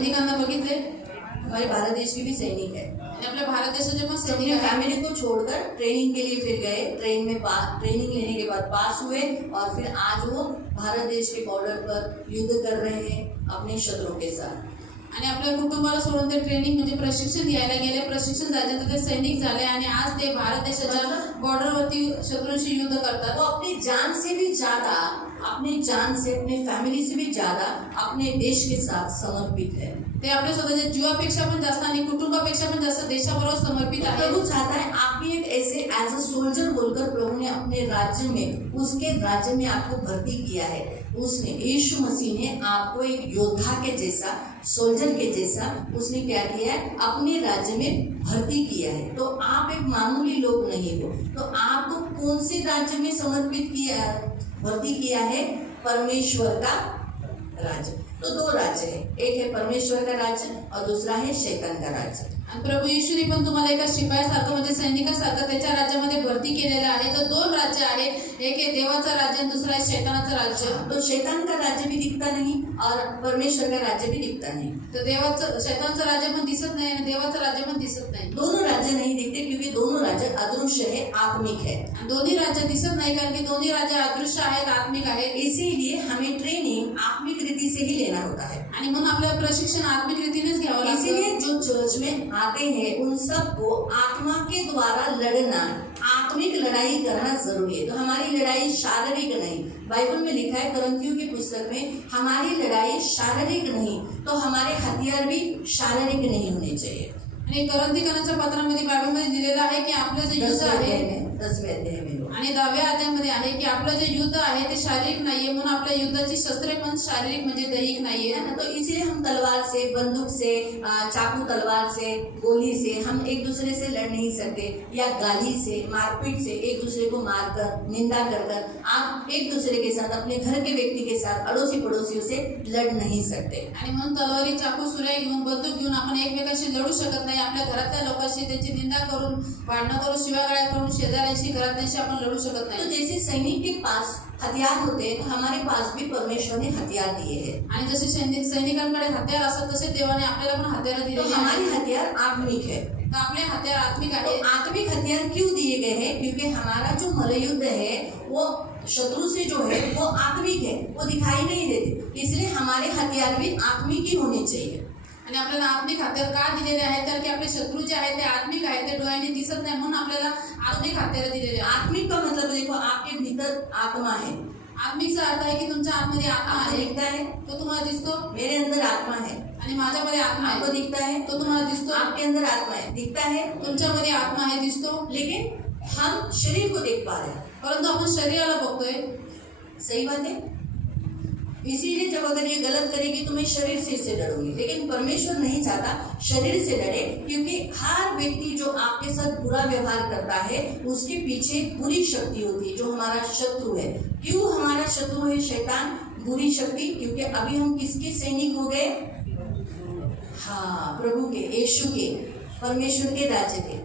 सैनिकांना बघितले, हमारे भारत देश के भी सैनिक है, आणि आपल्या भारत देशाचे पण अपनी सैनिक आहेत. फैमिली को छोड़कर ट्रेनिंग के लिए फिर गए, ट्रेनिंग लेने के बाद पास हुए और फिर आज वो भारत देश के बॉर्डर पर युद्ध कर रहे हैं अपने शत्रु के साथ. आणि आपल्या कुटुंबाला सोडून ते ट्रेनिंग म्हणजे प्रशिक्षण घ्यायला गेले, प्रशिक्षण झाल्यानंतर ते सैनिक झाले आणि आज ते भारत देशाच्या बॉर्डरवरती शत्रूंशी युद्ध करतात. वो अपनी जान से भी ज्यादा, अपनी जान से, अपनी फैमिली से भी ज्यादा अपने देश के साथ समर्पित है. ते आपल्या स्वतःच्या जीवापेक्षा पण जास्त आणि कुटुंबापेक्षा पण जास्त देशाबरोबर समर्पित आहे. प्रभु चाहता है आप भी एक ऐसे एज अ सोल्जर बोलकर प्रभु ने अपने राज्य में, उसके राज्य में आपको भर्ती किया है. उसने, यीशु मसीह ने आपको एक योद्धा के जैसा, सोल्जर के जैसा उसने क्या किया है, अपने राज्य में भर्ती किया है. तो आप एक मामूली लोग नहीं हो. तो आपको कौन से राज्य में समर्पित किया, भर्ती किया है? परमेश्वर का राज्य. तो दो राज्य है, एक है परमेश्वर का राज्य और दूसरा है शैतान का राज्य. आणि प्रभू येशूने पण तुम्हाला एका शिपायासारखं म्हणजे सैनिकासारखं त्याच्या राज्यामध्ये भरती केलेलं आहे. तर दोन राज्य आहेत, एक आहे देवाचं राज्य आणि दुसरं आहे शैतानाचं राज्य. तो शैतान का राज्य भी दिखता नहीं और परमेश्वर का राज्य भी दिखता नहीं. तर शैतानचं राज्य पण दिसत नाही आणि देवाचं राज्य पण दिसत नाही. दोनों राज्य नहीं दिखते क्योंकि दोनों राज्य अदृश्य है, आत्मिक है. दोन्ही राज्य दिसत नाही कारण की दोन्ही राज्य अदृश्य आहेत, आत्मिक आहेत. इसीलिए हमें ट्रेनिंग आत्मिक रीति से ही लेना होता है. आणि म्हणून आपल्याला प्रशिक्षण आत्मिक रीतीनेच घ्यावं लागतं. इसीलिए जो चर्च में आते हैं उन सबको आत्मा के द्वारा लड़ना, आत्मिक लड़ाई करना जरूरी है. तो हमारी लड़ाई शारीरिक नहीं, बाइबल में लिखा है करंथियों की पुस्तक में, हमारी लड़ाई शारीरिक नहीं, तो हमारे हथियार भी शारीरिक नहीं होने चाहिए. आणि करंथिकरांच्या पत्रामध्ये बायबलमध्ये दिलेलं आहे की आपलं जे युद्ध आहे 10वें अध्याय में आणि 10व्या अध्यायामध्ये आहे की आपलं जे युद्ध आहे ते शारीरिक नाहीये, म्हणून आपल्या युद्धाची शस्त्रे पण शारीरिक म्हणजे दैहिक नाहीये. तो इसलिए हम तलवार से, बंदूक से, चाकू तलवार से, गोली से हम एक दूसरे से लड़ नहीं सकते, या गाली से, मारपीट से एक दूसरे को मारकर, निंदा कर आप एक दूसरे के साथ, अपने घर के व्यक्ति के साथ, अड़ोसी पड़ोसियों से लड़ नहीं सकते. आणि म्हणून तलवारी, चाकू, सुऱ्या घेऊन, बंदूक घेऊन आपण एकमेकांशी लढू शकत नाही. आपल्या घरातल्या लोकांशी त्यांची निंदा करून, भांडणं करून, शिवागाळ्या करून, शेजाऱ्यांशी, घरातल्यांशी आपण लढू शकत तो नाही. जैसे सैनिक के पास हथियार होते हैं, तो हमारे पास भी परमेश्वर ने हथियार दिए हैं. आणि जसे सैनिकांकडे हत्यार असतात तसे देवाने आपल्याला पण हत्यार तो दिलेली हमारे आहेत. हथियार आत्मिक है. तर आपले हत्यार आत्मिक तो आहेत. आत्मिक हथियार क्यों दिए गए हैं? क्योंकि हमारा जो मल्लयुद्ध है वो शत्रु से जो है वो आत्मिक है, वो दिखाई नहीं देते. इसलिए हमारे हथियार भी आत्मिक ही होने चाहिए. आणि आपल्याला आत्मिक हत्यार का दिलेले आहेत? कारण की आपले शत्रू जे आहेत ते आत्मिक आहेत, ते डोळ्याने दिसत नाही, म्हणून आपल्याला आत्मिक हत्यार दिलेले आहेत. आत्मिक का मतलब देखो, आपके भीतर आत्मा है. आत्मिकचा अर्थ आहे की तुमच्या आतमध्ये आत्मा आपको आहे, दिखता है, तो तुम्हाला दिसतो. मेरे अंदर आत्मा है. आणि माझ्यामध्ये आत्मा आपको आहे, दिखता है, तो तुम्हाला दिसतो. आपके अंदर आत्मा है, दिखता है. तुमच्यामध्ये आत्मा आहे, दिसतो. लेकिन हम शरीर को देख पा रहे हैं. परंतु आपण शरीराला बघतोय. सही बात है. इसीलिए जब अगर ये गलत करेगी तो मैं शरीर से लड़ूंगी, लेकिन परमेश्वर नहीं चाहता शरीर से लड़े, क्योंकि हर व्यक्ति जो आपके साथ बुरा व्यवहार करता है उसके पीछे बुरी शक्ति होती है, जो हमारा शत्रु है. क्यों हमारा शत्रु है शैतान, बुरी शक्ति? क्योंकि अभी हम किसके सैनिक हो गए? हाँ, प्रभु के, यीशु के, परमेश्वर के राज्य के.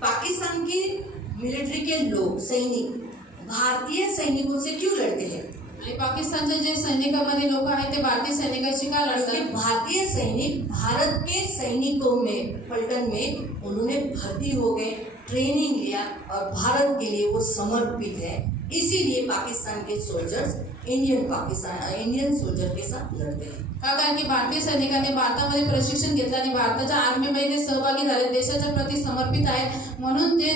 पाकिस्तान की मिलिट्री के लोग, सैनिक भारतीय सैनिकों से क्यों लड़ते हैं? आणि पाकिस्तानचे जे सैनिकांमध्ये लोक आहेत ते भारतीय सैनिकांशी का लढतात? भारतीय सैनिक भारत के सैनिकों में, पलटन में उन्होंने भर्ती हो गए, ट्रेनिंग लिया और भारत के लिए वो समर्पित है. इसीलिए पाकिस्तान के सोल्जर्स इंडियन सोल्जर के साथ लड़ते हैं. का? कारण की भारतीय सैनिकांनी भारतामध्ये प्रशिक्षण घेतलं आणि भारताच्या आर्मीमध्ये सहभागी झाले, देशाच्या प्रति समर्पित आहेत, म्हणून जे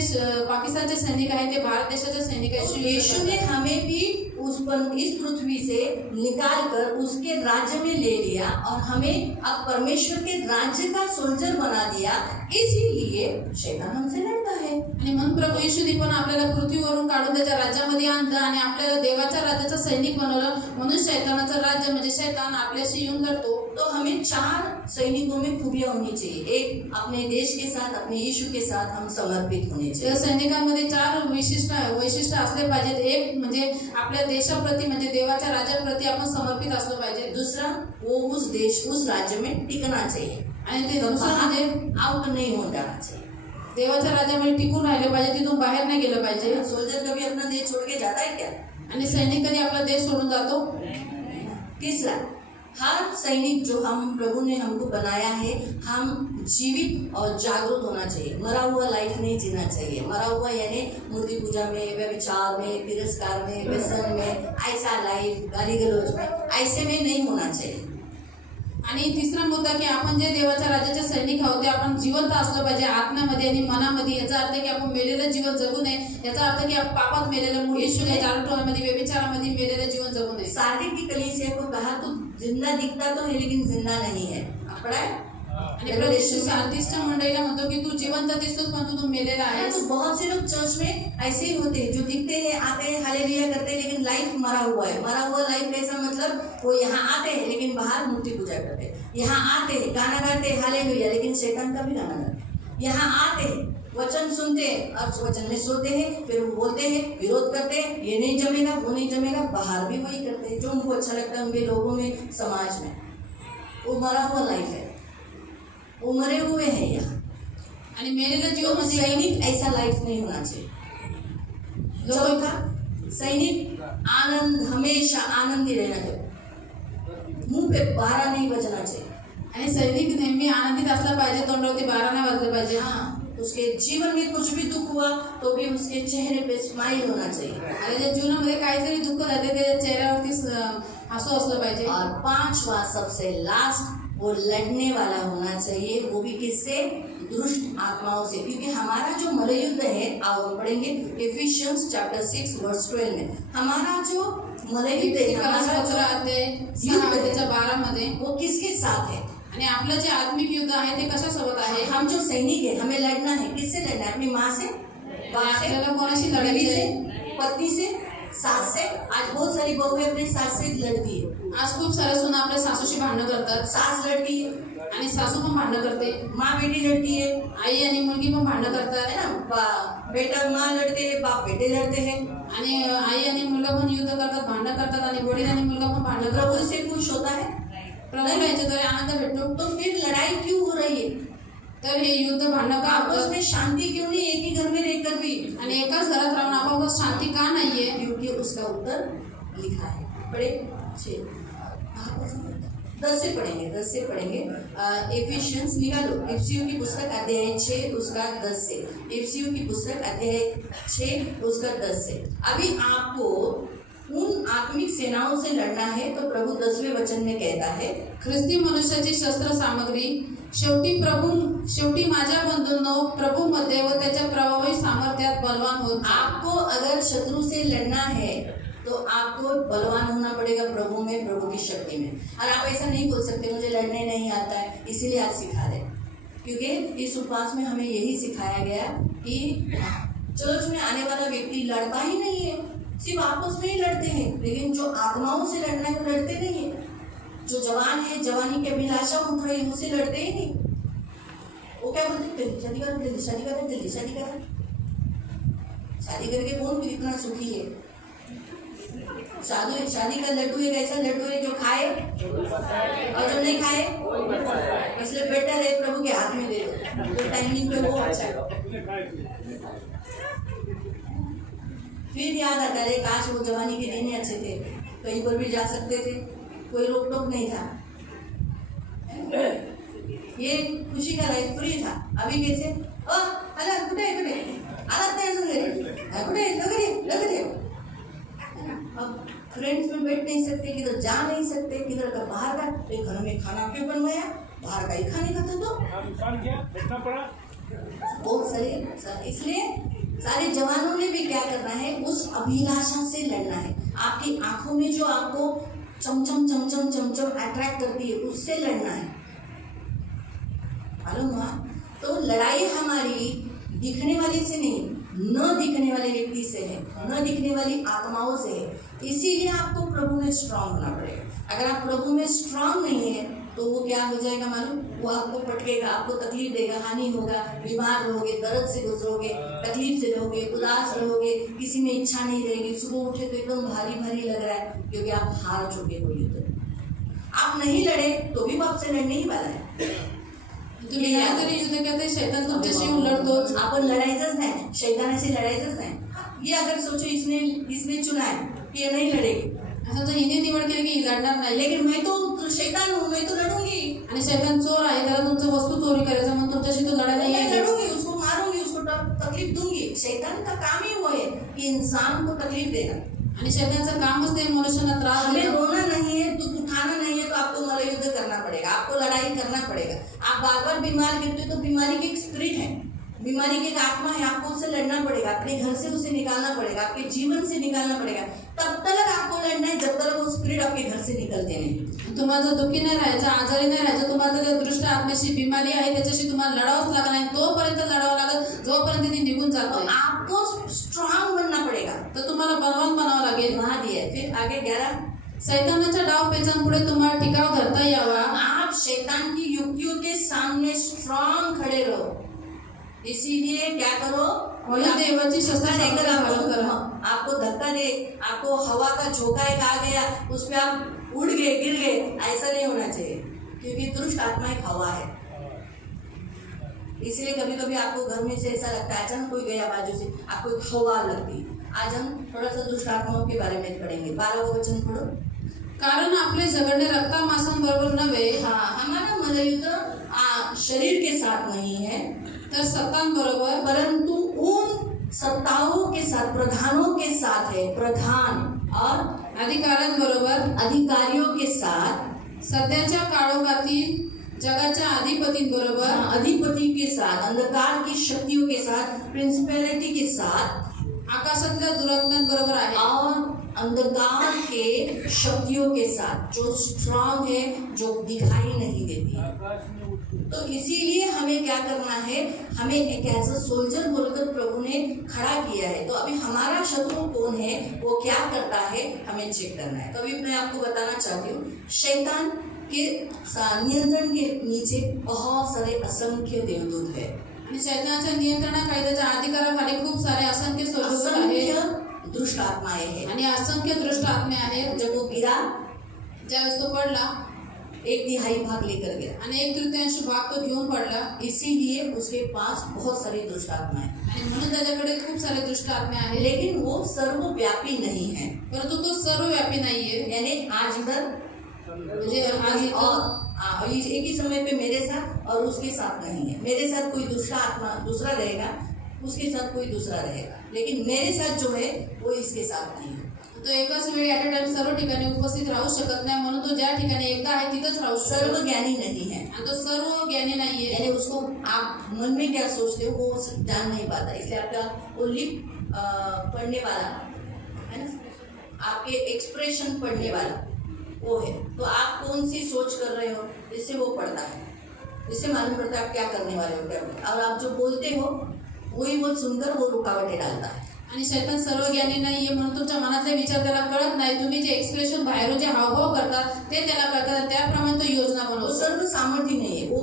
पाकिस्तानचे सैनिक आहेत ते भारत देशाच्या सैनिकांशी. यीशु ने हमें भी इस पृथ्वी से निकाल कर उसके राज्य में ले लिया और हमें अब परमेश्वर के राज्य का सोल्जर बना दिया. इसीलिए शैतान हमसे लड़ता है. आणि म्हणून प्रभू येशूने पण आपल्याला पृथ्वीवरून काढून त्याच्या राज्यामध्ये आणलं आणि आपल्याला देवाच्या राज्याचा सैनिक बनवलं, म्हणून शैतानाचं राज्य म्हणजे शैतान आपल्याशी येऊन लढतो. तो हमें 4 सैनिकों में खूबियां होनी चाहिए. एक, अपने देश के साथ, अपने यीशु के साथ हम समर्पित होने चाहिए. त्या सैनिकांमध्ये 4 वैशिष्ट्य असले पाहिजेत. एक म्हणजे आपल्या देशाप्रती म्हणजे देवाच्या राज्याप्रती आपण समर्पित असलो पाहिजे. दूसरा, वो उस देश, उस राज्य में टिकना चाहिए आणि ते दुसरं म्हणजे आउट नहीं हो जाना चाहिए. देवाच्या राज्यामध्ये टिकून राहिले पाहिजे, तिथून बाहेर नाही गेलं पाहिजे. सोल्जर कभी अपना देश छोड़ के जाता है क्या? आणि सैनिक कधी आपला देश सोडून जातो? तीसरा, हर सैनिक जो हम प्रभु ने हमको बनाया है, हम जीवित और जागरूक होना चाहिए। मरा हुआ लाइफ नहीं जीना चाहिए। मरा हुआ यानी मूर्ति पूजा में, व्यभिचार में, तिरस्कार में, व्यसन में, ऐसा लाइफ, गाली गलौज में, ऐसे में नहीं होना चाहिए। आणि तिसरा मुद्दा की आपण जे देवाच्या राज्याचे सैनिक आहोत ते आपण जिवंत असलं पाहिजे आत्म्यामध्ये आणि मनामध्ये। याचा अर्थ की आपण मेलेलं जीवन जगू नये। याचा अर्थ की आपण पापात मेलेलं मूर्ती दारूटोळ्यामध्ये, व्यभिचारामध्ये मेलेलं जीवन जगू नये। सार्डिस की कलीसिया को कहा तू जिंदा दिखता तो है लेकिन जिंदा नहीं है। पढ़ा है? आणि प्रभू सार्दिसच्या मंडळीला म्हणतो की तू जिवंत दिसतोस परंतु तू मेलेला आहेस। तो बहुत से लोग चर्च में ऐसे ही होते हैं जो दिखते हैं, आते हैं, हालेलुया करते हैं, लेकिन लाइफ मरा हुआ है। मरा हुआ लाइफ कैसा मतलब, वो यहाँ आते हैं लेकिन बाहर मूर्ति पूजा करते हैं, यहाँ आते हैं गाना गाते हैं हालेलुया लेकिन शैतान का भी गाना गाते हैं, यहाँ आते हैं वचन सुनते हैं और वचन में सोते हैं, फिर वो बोलते हैं, विरोध करते हैं, ये नहीं जमेगा, वो नहीं जमेगा, बाहर भी वही करते हैं जो उनको अच्छा लगता है उनके लोगों में, समाज में। वो मरा हुआ लाइफ है, वो मरे हुए हैं यहाँ। आणि मेलेलं जीवन तो म्हणजे सैनिक ऐसा लाइफ नहीं होना चाहिए। चौथा, सैनिक आनंद, हमेशा आनंदी रहना चाहिए, मुंह पे बारा नहीं बजना चाहिए। आणि सैनिक नेहमी आनंदित असला पाहिजे, तोंडावरती बारा नाही वाजलं पाहिजे। हाँ, उसके जीवन में कुछ भी दुख हुआ तो भी उसके चेहरे पे स्माइल होना चाहिए। आणि ज्या जीवनामध्ये काही जरी दुःख झाले त्याच्या चेहऱ्यावरती हसू असलं पाहिजे। और पांचवा सबसे लास्ट, वो लड़ने वाला होना चाहिए, वो भी किससे, दुष्ट आत्माओं से। क्योंकि हमारा जो मलयुद्ध है, आओ हम पढ़ेंगे इफिशियंस चैप्टर 6 वर्स 12 में, हमारा जो मलयुद्ध है, हमारा जो 6:12 मध्ये वो किसके साथ है। आणि आपलं जे आत्मिक युद्ध आहे ते कशासोबत आहे। हम जो सैनिक है, हमें लड़ना है, किससे लड़ना है, अपनी माँ से, बाप से, आपल्याला कोणाशी बीवी लढायचं से, आहे। पत्नी से, सास से। आज बहुत सारी बहुएं अपने सास से लड़ती है, आज खूप साऱ्या सुना आपल्या सासूशी भांडण करतात, सास लड़ती है, आणि सासू पण भांडण करते, माँ बेटी लड़ती है, आई आणि मुलगी पण भांडण करतात है ना, बेटा माँ लड़ते हैं, बाप बेटे लड़ते हैं। आणि आई आणि मुलगा पण युद्ध करतात, भांडण करतात, आणि वडील आणि मुलगा पण भांडण प्रभु करतात। से खुश होता है, प्रभूला याच्याद्वारे आनंद भेटतो। तो फिर लड़ाई क्यों हो रही है, तर हे युद्ध भांडण का आपस होतं? में शांति क्यों नहीं, एक ही घर में रहकर भी, आणि एकाच घरात राहून आपापसात शांती का नाहीये? क्योंकि उसका उत्तर लिखा है। पढ़े 6 10 से पढ़ेंगे, 10 से पढ़ेंगे। एफिशियंस निकालो, एफसीयू की पुस्तक अध्याय 6 उसका 10 से, एफसीयू की पुस्तक अध्याय 6 उसका 10 से। अभी आपको उन आत्मिक सेनाओं से लड़ना है, तो प्रभु 10वें वचन में कहता है, ख्रिस्ती मनुष्याची शस्त्र सामग्री शेवटी माझ्या बंधूंनो प्रभूमध्ये व त्याच्या प्रभावी सामर्थ्यात बलवान होत जा। आपको अगर शत्रु से लड़ना है तो आपको बलवान होना पड़ेगा प्रभु में, प्रभु की शक्ति में। और आप ऐसा नहीं बोल सकते मुझे लड़ने नहीं आता है, इसीलिए आज सिखा रहे। क्योंकि इस उपवास में हमें यही सिखाया गया कि चर्च में आने वाला व्यक्ति लड़ता ही नहीं है, सिर्फ आपस में ही लड़ते हैं, लेकिन जो आत्माओं से लड़ना है वो लड़ते नहीं है। जो जवान है, जवानी की अभिलाषा उठ रही है, उससे लड़ते ही नहीं। वो क्या बोलते हैं, शादी करो जल्दी, शादी करो जल्दी, शादी करो। शादी करके कौन भी इतना सुखी है? शादी का लड्डू एक ऐसा लड्डू है जो खाए और जो नहीं खाए, इसलिए बेटर है प्रभु के हाथ में दे दो, तो टाइमिंग पे वो अच्छा है। फिर याद आता है काश वो जवानी के दिन ही अच्छे थे, कहीं पर भी जा सकते थे, कोई रोक टोक नहीं था, ये खुशी का लाइफ फ्री था। अभी कैसे अला कुठे आलात नाही अजून घरी, कुठे लग अब फ्रेंड्स में बैठ नहीं सकते, किधर जा नहीं सकते, किधर का बाहर का, तो घर में खाना क्यों बनवाया, बाहर का ही खाने का था, तो बहुत सारे। इसलिए सारे जवानों ने भी क्या करना है, उस अभिलाषा से लड़ना है। आपकी आंखों में जो आपको चमचम चमचम चमचम अट्रैक्ट करती है, उससे लड़ना है, मालूम हुआ। तो लड़ाई हमारी दिखने वाले से नहीं, न दिखने वाले व्यक्ति से है, न दिखने वाली आत्माओं से है। इसीलिए आपको प्रभु में स्ट्रांग होना पड़ेगा। अगर आप प्रभु में स्ट्रांग नहीं है तो वो क्या हो जाएगा मालूम, वो आपको पटकेगा, आपको तकलीफ देगा, हानि होगा, बीमार रहोगे, दर्द से गुजरोगे, तकलीफ से रहोगे, उदास रहोगे, किसी में इच्छा नहीं रहेगी, सुबह उठे तो एकदम भारी भारी लग रहा है, क्योंकि आप हार चुके हो युद्ध। आप नहीं लड़े तो भी वो आपसे लड़ने ही वाला है। तुम्ही या तरी युद्ध करते, शैतान तुमच्याशी येऊन लढतोच, आपण लढायचंच नाही, शैतानाशी लढायचंच नाही। ये अगर सोचो इसने चुना है कि ये नहीं लड़ेगी, असं तर हिने निवड केली की ही लढणार नाही, लेकिन मैं तो शैतान हूँ, मैं तो लड़ूंगी, आणि शैतान चोर आहे, त्याला तुमचं वस्तू चोरी करायचं म्हणून तुमच्याशी तो लढायला मैं येईल. लड़ूंगी, उसको मारूंगी, उसको तकलीफ दूंगी. शैतान का काम ही वो है कि इंसान को तकलीफ देना. आणि शैतानचं कामच ते मनुष्यांना त्रास हमें देणं. रोना नहीं है, दुख उठाना नहीं है, तो आपको मल्लयुद्ध करना पड़ेगा, आपको लड़ाई करना पड़ेगा. आप बार बार बीमार गिरते हो तो बीमारी की एक स्पिरिट है, बीमारी की एक आत्मा है, आपको उससे लड़ना पड़ेगा, अपने घर से उसे निकालना पड़ेगा, आपके जीवन से निकालना पड़ेगा. तब तक आपको लड़ना है जब तक वो स्पिरिट आपके घर से निकलते नहीं. तुम्हाला जर दुःखी नाही राहायचं, आजारी नाही राहायचं, तुम्हाला जर दृष्ट आत्म्याची बिमारी आहे त्याच्याशी तुम्हाला लढावंच लागणार आहे. तोपर्यंत लढावं लागत जोपर्यंत ती निघून तो जातो. आपको स्ट्रांग बनना पड़ेगा. तर तुम्हाला बलवान बनावं लागेल. वहां दिया. फिर आगे 11, सैतानाच्या डाव पेचांपुढे तुम्हाला टिकाव धरता यावा. आप शैतान की युक्तियों के सामने स्ट्रांग खड़े रहो. इसीलिए क्या करो, और देवाची शस्त्र धक्का देकर धारण करा. आपको धक्का दे, आपको हवा का झोंका एक आ गया, उस पे आप उड़ गए, गिर गए, ऐसा नहीं होना चाहिए, क्योंकि दुष्ट आत्मा एक हवा है. इसलिए कभी कभी आपको घर में से ऐसा लगता है, अचानक कोई गया बाजू से, आपको एक हवा लगती. आज हम थोड़ा सा दुष्ट आत्माओं के बारे में पढ़ेंगे. 12वां वचन पढ़ो. कारण आपले झगडणे रक्ता मांसांबरोबर नव्हे, हाँ, हमारा मल्लयुद्ध शरीर के साथ नहीं है, तर सत्तांबरोबर, परंतु उन सत्ताओं के साथ, प्रधानों के साथ है. प्रधान और अधिकाऱ्यांबरोबर, अधिकारियों के साथ, सध्याच्या काळोखातील जगाच्या अधिपतींबरोबर, अधिपति के साथ, अंधकार की शक्तियों के साथ, प्रिंसिपैलिटी के साथ, आकाशातल्या दुरात्म्यांबरोबर आहे. और अंधकार के शक्तियों के साथ, जो स्ट्रांग है, जो दिखाई नहीं देती. तो इसीलिए हमें क्या करना है, हमें एक ऐसा सोल्जर बोलकर प्रभु ने खड़ा किया है. तो अभी हमारा शत्रु कौन है, वो क्या करता है, हमें चेक करना है. तो अभी मैं आपको बताना चाहती हूँ, शैतान के नियंत्रण के नीचे बहुत सारे असंख्य देवदूत है. आणि शैतानाच्या नियंत्रणाखाली, त्याच्या अधिकाराखाली खूप सारे असंख्य स्वर्गदूत आहेत असंख्य दुष्ट आत्माएं हैं. आणि असंख्य दृष्ट आत्मे आहेत. जब वो गिरा, ज्यावेळेस तो पडला 1/3 भाग लेकर गया. आणि 1/3 भाग तो घेऊन पडला, इसीलिए उसके पास बहुत सारी दुष्ट आत्माएं. आणि म्हणून त्याच्याकडे खूप सारे दृष्ट आत्मे आहेत. लेकिन वो सर्वव्यापी नहीं है. परंतु तो सर्वव्यापी नाहीये. यानी आज इधर म्हणजे आज इथं और एक ही समय पे मेरे साथ और उसके साथ नहीं है. मेरे साथ कोई दूसरा आत्मा दूसरा रहेगा, उसके साथ कोई दूसरा रहेगा, लेकिन मेरे साथ जो है वो इसके साथ नहीं है. तो एकाच वेळी ऍट अ टाइम सर्व ठिकाणी उपस्थित राहू शकत नाही. म्हणून तो ज्या ठिकाणी एकदा आहे तिथंच राहू शकतो. सर्व ज्ञानी नहीं है. आणि तो सर्व ज्ञानी नाहीये. यानी उसको आप मन में क्या सोचते हो वो जान नहीं पाता. इसलिए आपका वो लिप पढ़ने वाला है ना, आपके एक्सप्रेशन पढ़ने वाला वो है. तो आप कौन सी सोच कर रहे हो, इससे वो पढ़ता है, इससे मालूम पड़ता है आप क्या करने वाले हो, क्या करते. और आप जो बोलते हो वही वो सुनकर वो रुकावटें डालता है. आणि शैतान सर्व ज्ञानी नाहीये, म्हणून तुमच्या मनातले विचार त्याला कळत नाही. तुम्ही जे एक्सप्रेशन बाहेरून जे हावभाव करतात ते त्याला कळतात, त्याप्रमाणे तो योजना वो बनवतो. सर्व सामर्थ्य नहीं है, वो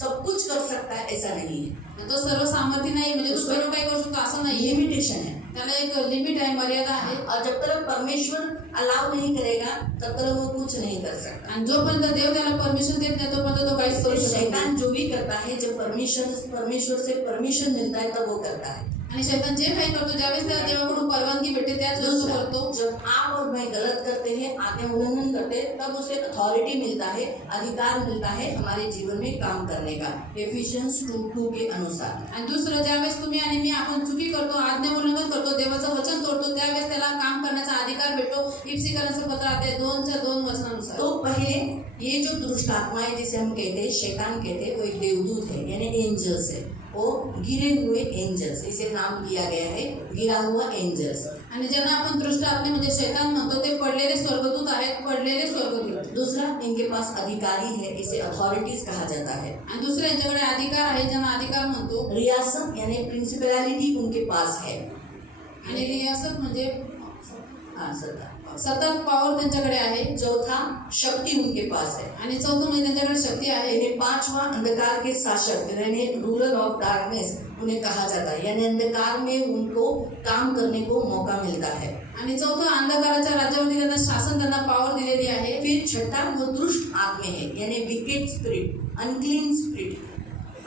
सब कुछ कर सकता है ऐसा नहीं है. तो सर्व सामर्थ्य नाही म्हणजे तो सर्व काही करू शकतो असं नाहीये. लिमिटेशन है. त्याला एक लिमिट आहे, मर्यादा आहे. और जब तक परमेश्वर अलाउ नहीं करेगा तब तक वो कुछ नहीं कर सकता. आणि जोपर्यंत देव त्याला परमिशन देत नाही तोपर्यंत तो काहीच करू शकत नाही. शैतान जो भी करता है, जब परमेश्वर से परमिशन मिलता है तब वो करता है. आणि शैतान जे काही करतो, ज्यावेळेस त्याला देवाकडून परवानगी भेटते त्याच वेळेस तो करतो. जब आप और मैं गलत करते हैं, आज्ञा उल्लंघन करते हैं, तब उसे अथॉरिटी मिलता है, अधिकार मिलता है हमारे जीवन में काम करने का. एफिशियंस 2:2 के अनुसार. आणि दुसरं, ज्यावेळेस तुम्ही आणि मी आपण चुकी करतो, आज्ञा उल्लंघन करतो, देवाचं वचन तोडतो, त्यावेळेस त्याला काम करण्याचा अधिकार भेटतो. इफ्सिकरांचं पत्र अध्याय 2:2 वचनानुसार. तो पहले ये जो दुष्ट आत्माएं जिसे हम कहते हैं, शैतान कहते हैं, वो एक देवदूत है, यानी एंजल्स है. वो गिरे हुए एंजल्स, इसे नाम दिया गया है गिरा हुआ एंजल्स. आणि ज्यांना आपण दृष्ट आत्मे म्हणजे शैतान म्हणतो, ते पडलेले स्वर्गदूत आहेत, पडलेले स्वर्गदूत. दूसरा, इनके पास अधिकारी है, इसे अथॉरिटीज कहा जाता है. आणि दुसरे, यांच्याकडे अधिकार आहे, ज्यांना अधिकार म्हणतो. रियासत यानी प्रिंसिपलिटी उनके पास है. आणि रियासत म्हणजे हाँ, सत्ता. सतत पॉवर त्यांच्याकडे आहे. चौथा, शक्ति उनके पास है. आणि चौथं म्हणजे त्यांच्याकडे शक्ती आहे. यानी पांचवा, अंधकार के शासक यानी रूलर ऑफ डार्कनेस उन्हें कहा जाता है, यानी अंधकार में उनको काम करने को मौका मिलता है. आणि चौथं, अंधकाराच्या राज्यावरती त्यांना शासन, त्यांना पॉवर दिलेली आहे. फिर छठा, वो दुष्ट आत्मे है, यानी विकेट स्पिरिट, अनक्लीन स्पिरिट,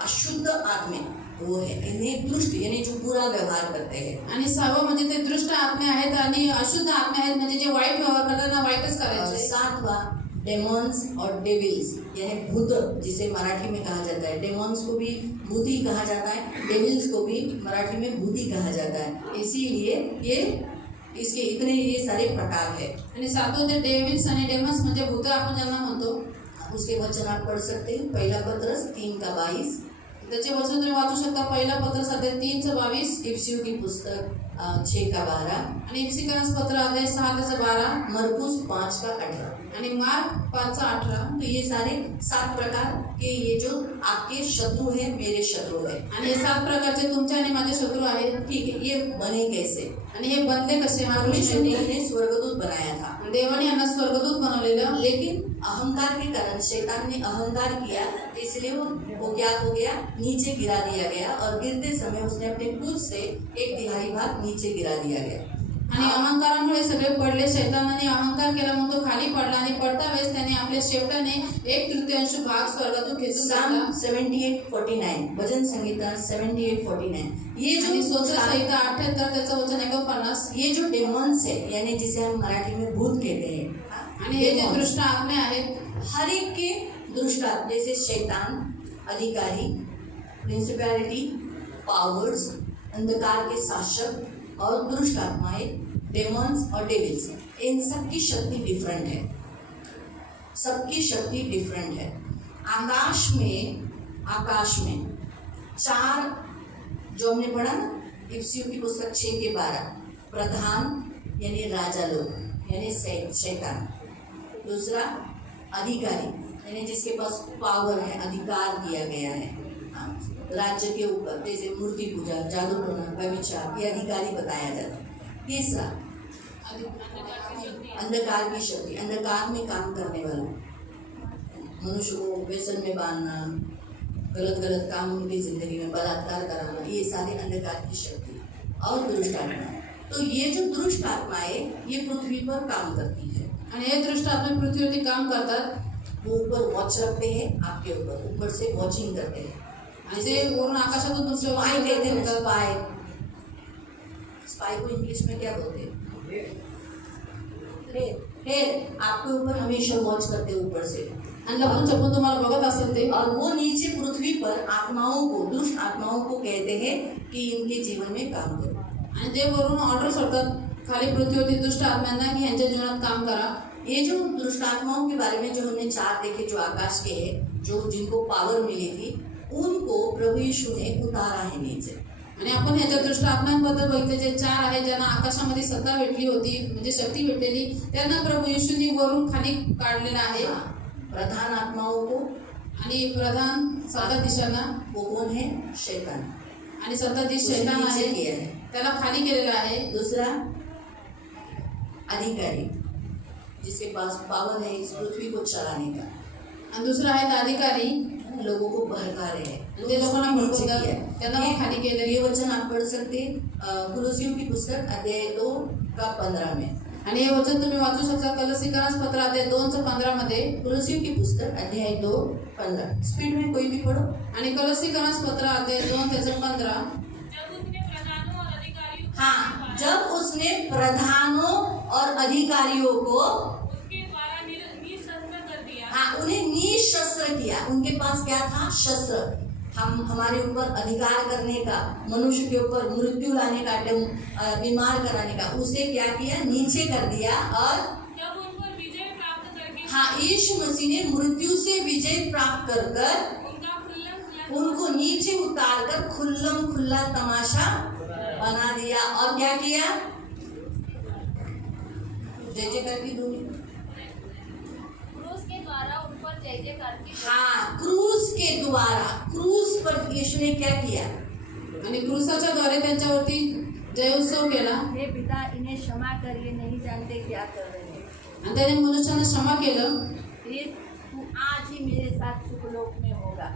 अशुद्ध आत्मे वो है. इन्हें दुष्ट यानी जो बुरा व्यवहार करते हैं. आणि सहावं म्हणजे ते दृष्ट आत्मे आहेत आणि अशुद्ध आत्मे आहेत, म्हणजे जे वाईट व्यवहार करतात ना वाईटच और करायचे. सातवा, डेमॉन्स और डेविल्स यानी भूत जिसे मराठी में कहा जाता है। डेमॉन्स को भी भूती कहा जाता है, डेविल्स को भी मराठी में भूती कहा जाता है। इसीलिए ये इसके इतने ये सारे प्रकार है। आणि सातवं ते डेव्हिल्स आणि डेमन्स म्हणजे भूत आपण ज्यांना म्हणतो. उसके वचन आप पढ़ सकते हैं। पहला पत्रस 3:22, त्याचे वचन तुम्ही वाचू शकता. पहिला पत्रस अध्याय 3:22 इफिसियों की पुस्तक 6:12 आणि इफिसिकन्स पत्र अध्याय 6:12 मरकुस 5:18। आणि मार्क 5:18. तो ये सारे 7 प्रकार के ये जो आपके शत्रु हैं, मेरे शत्रु हैं। आणि हे 7 प्रकारचे तुमचे आणि माझे शत्रू आहेत. ठीक है, ये बने कैसे? आणि हे बनले कसे? परमेश्वर ने इन्हें स्वर्गदूत बनाया था, देवाने यांना स्वर्गदूत बनवलेलं. लेकिन अहंकार के कारण शैतान ने अहंकार किया, इसलिए वो क्या हो गया, नीचे गिरा दिया गया। और गिरते समय उसने अपने पूंछ से 1/3 भाग नीचे गिरा दिया गया। आणि अहंकारामुळे सगळे पडले. शैतानाने अहंकार केला म्हणून तो खाली पडला आणि पडता वेळेस त्याने आपल्या शेपटाने 1/3 भाग स्वर्गातून खेचून Psalm घेतला. 78:49, भजन संगीता 78:49। ये आणि जो स्तोत्र संहिता 78 त्याचं वचन 49. ये जो डेमॉन्स है यानी जिसे हम मराठी में भूत कहते हैं, आणि हे जे demons, दृष्ट आज्ञा आहेत, हर एक के दुष्टात्मा जैसे शैतान, अधिकारी, प्रिंसिपैलिटी, पावर्स, अंधकार के शासक और दुष्ट आत्माएं, डेमॉन्स और डेविल्स, इन सबकी शक्ति डिफरेंट है। सबकी शक्ति डिफरेंट है। आकाश में 4 जो हमने पढ़ा ना, इफिसियों की पुस्तक 6:12, प्रधान यानी राजा लोग यानी शैतान। दूसरा अधिकारी यानी जिसके पास पावर है, अधिकार दिया गया है राज्य के ऊपर, जैसे मूर्ति पूजा, जादू टोना, व्यभिचार, ये अधिकारी बताया जाता है। तीसरा अंधकार की शक्ति, अंधकार में काम करने वाला, मनुष्य को व्यसन में बांधना, गलत काम उनकी जिंदगी में बलात्कार कराना, ये सारे अंधकार की शक्ति और दुष्ट आत्मा। तो ये जो दुष्ट आत्माएं ये पृथ्वी पर काम करती है आणि हे दृष्ट आत्मा पृथ्वीवरती काम करतात. वो ऊपर वॉच रखते हैं, आपके ऊपर से वॉचिंग करते हैं। आणि ते वरून आकाशातून तुमचे स्पाई कहते हैं, स्पाई. स्पाई को इंग्लिश में क्या बोलते हैं? हेड आपके ऊपर हमेशा वॉच करते हैं ऊपर से, आणि लपून छपून तुम्हाला बघत असेल ते. और वो नीचे पृथ्वी पर आत्माओं को, दुष्ट आत्माओं को कहते हैं कि इनके जीवन में काम करो। आणि ते वरून ऑर्डर सोडतात खाली पृथ्वीवरती दुष्ट आत्म्यांना की ह्यांच्या जीवनात काम करा. ये जो दुष्ट आत्माओं के बारे में जो हमने 4 देखे, जो आकाश के हैं, जो जिनको पावर मिली थी, उनको प्रभु यीशु ने उतारा है नीचे। आणि आपण ह्याच्या दृष्ट आत्म्यांबद्दल बघितले, जे 4 आहेत ज्यांना आकाशामध्ये सत्ता भेटली होती, म्हणजे शक्ती भेटलेली, त्यांना प्रभु येशूंनी वरून खाली काढलेलं आहे. प्रधान आत्माओं को, आणि प्रधान सत्ताधीशांना, वो कौन है? शैतान। आणि सत्ताधीश शैतान नीचे आहे, किया है। त्याला खाली केलेलं आहे. दूसरा अधिकारी जिसके पास पावर है इस पृथ्वी को चलाने का, आणि दुसरा आहेत अधिकारी, लोगों को बहका रहे हैं, ते लोकांना नीचे भडकवतात, किया है। त्यांना मग खाली केलेलं. ये वचन आप पढ़ सकते हैं कुलुसियों की पुस्तक अध्याय 2:15 में। आणि हे वचन तुम्ही वाचू शकता कलसीकरस पत्र अध्याय 2:15 मध्ये. कुलुसियों की पुस्तक अध्याय 2:15, स्पीड में कोई भी पढ़ो। आणि कलसीकरस पत्र अध्याय 2:15. हाँ, जब उसने प्रधानों और अधिकारियों को उसके द्वारा निशस्त्र कर दिया। हाँ, उन्हें निशस्त्र किया। उनके पास क्या था? शस्त्र। हमारे ऊपर अधिकार करने का, मनुष्य के ऊपर मृत्यु लाने का, बीमार कराने का, उसे क्या किया? नीचे कर दिया। और जब उन पर विजय प्राप्त करके हाँ, यीशु मसीह ने मृत्यु से विजय प्राप्त कर उनका खुल्लम उनको नीचे उतार कर खुल्लम खुल्ला तमाशा बना दिया। और क्या किया? जय जयकार की धूनी। क्रूस के द्वारा उन पर जय जयकार की। हाँ, क्रूस के द्वारा, क्रूस पर यीशु ने क्या किया? आणि क्रूसाच्या द्वारे त्यांच्यावरती जय उत्सव केला. हे पिता इन्हें क्षमा कर, ये नहीं जानते क्या कर रहे हैं। आणि त्याने मनुष्याने क्षमा केलं. ये तू आज ही मेरे साथ सुखलोक में होगा।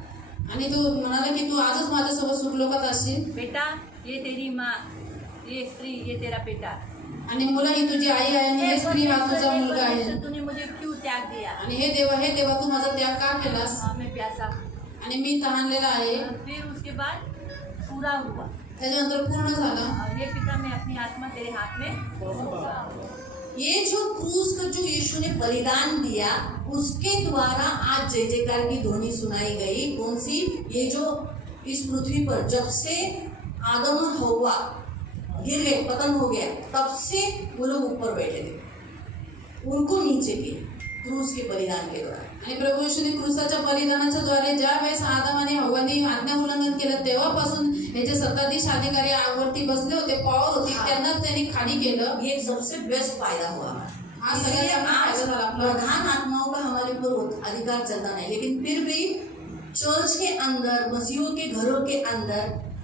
आणि तू म्हणाला की तू आजच माझ्यासोबत सुखलोकात असशील. बेटा ये तेरी माँ, ये स्त्री ये तेरा बेटा। आणि मुलं ही तुझी आई आहे आणि हे स्त्री हा तुझा मुलगा आहे. परमेश्वर, तूने मुझे क्यों त्याग दिया? आणि हे देवा तू माझा त्याग का केलास? हाँ, मैं प्यासा हूँ। आणि मी तहानलेला आहे. फिर उसके बाद पूरा हुआ। त्याच्यानंतर पूर्ण झालं. और ये पिता मैं अपनी आत्मा तेरे हाथ में सौंपता हूँ। ये जो क्रूस का जो यीशु ने बलिदान दिया, उसके द्वारा आज जय जयकार की ध्वनि सुनाई गई। कौन सी? ये जो इस पृथ्वी पर जब से आदम और हव्वा गिर गए, पतन हो गया, तब से वो लोग ऊपर बैठे थे, उनको नीचे किए क्रूस के बलिदान के द्वारा। आणि प्रभू येशूने क्रूसाच्या बलिदानाच्या द्वारे ज्या वेळेस आदम आणि हव्वानी आज्ञा उल्लंघन केलं तेव्हापासून हे जे सत्ताधीश अधिकारी वरती बसले होते, पॉवर होती, त्यांना त्यांनी खाली केलं। ये सबसे बेस्ट फायदा हुआ। हाँ, इसलिए सगळ्यात चांगला आज फायदा झाला आपला। प्रधान आत्माओं का हमारे ऊपर अधिकार चलता नहीं, लेकिन फिर भी चर्च के अंदर, मसीहों के घरों के अंदर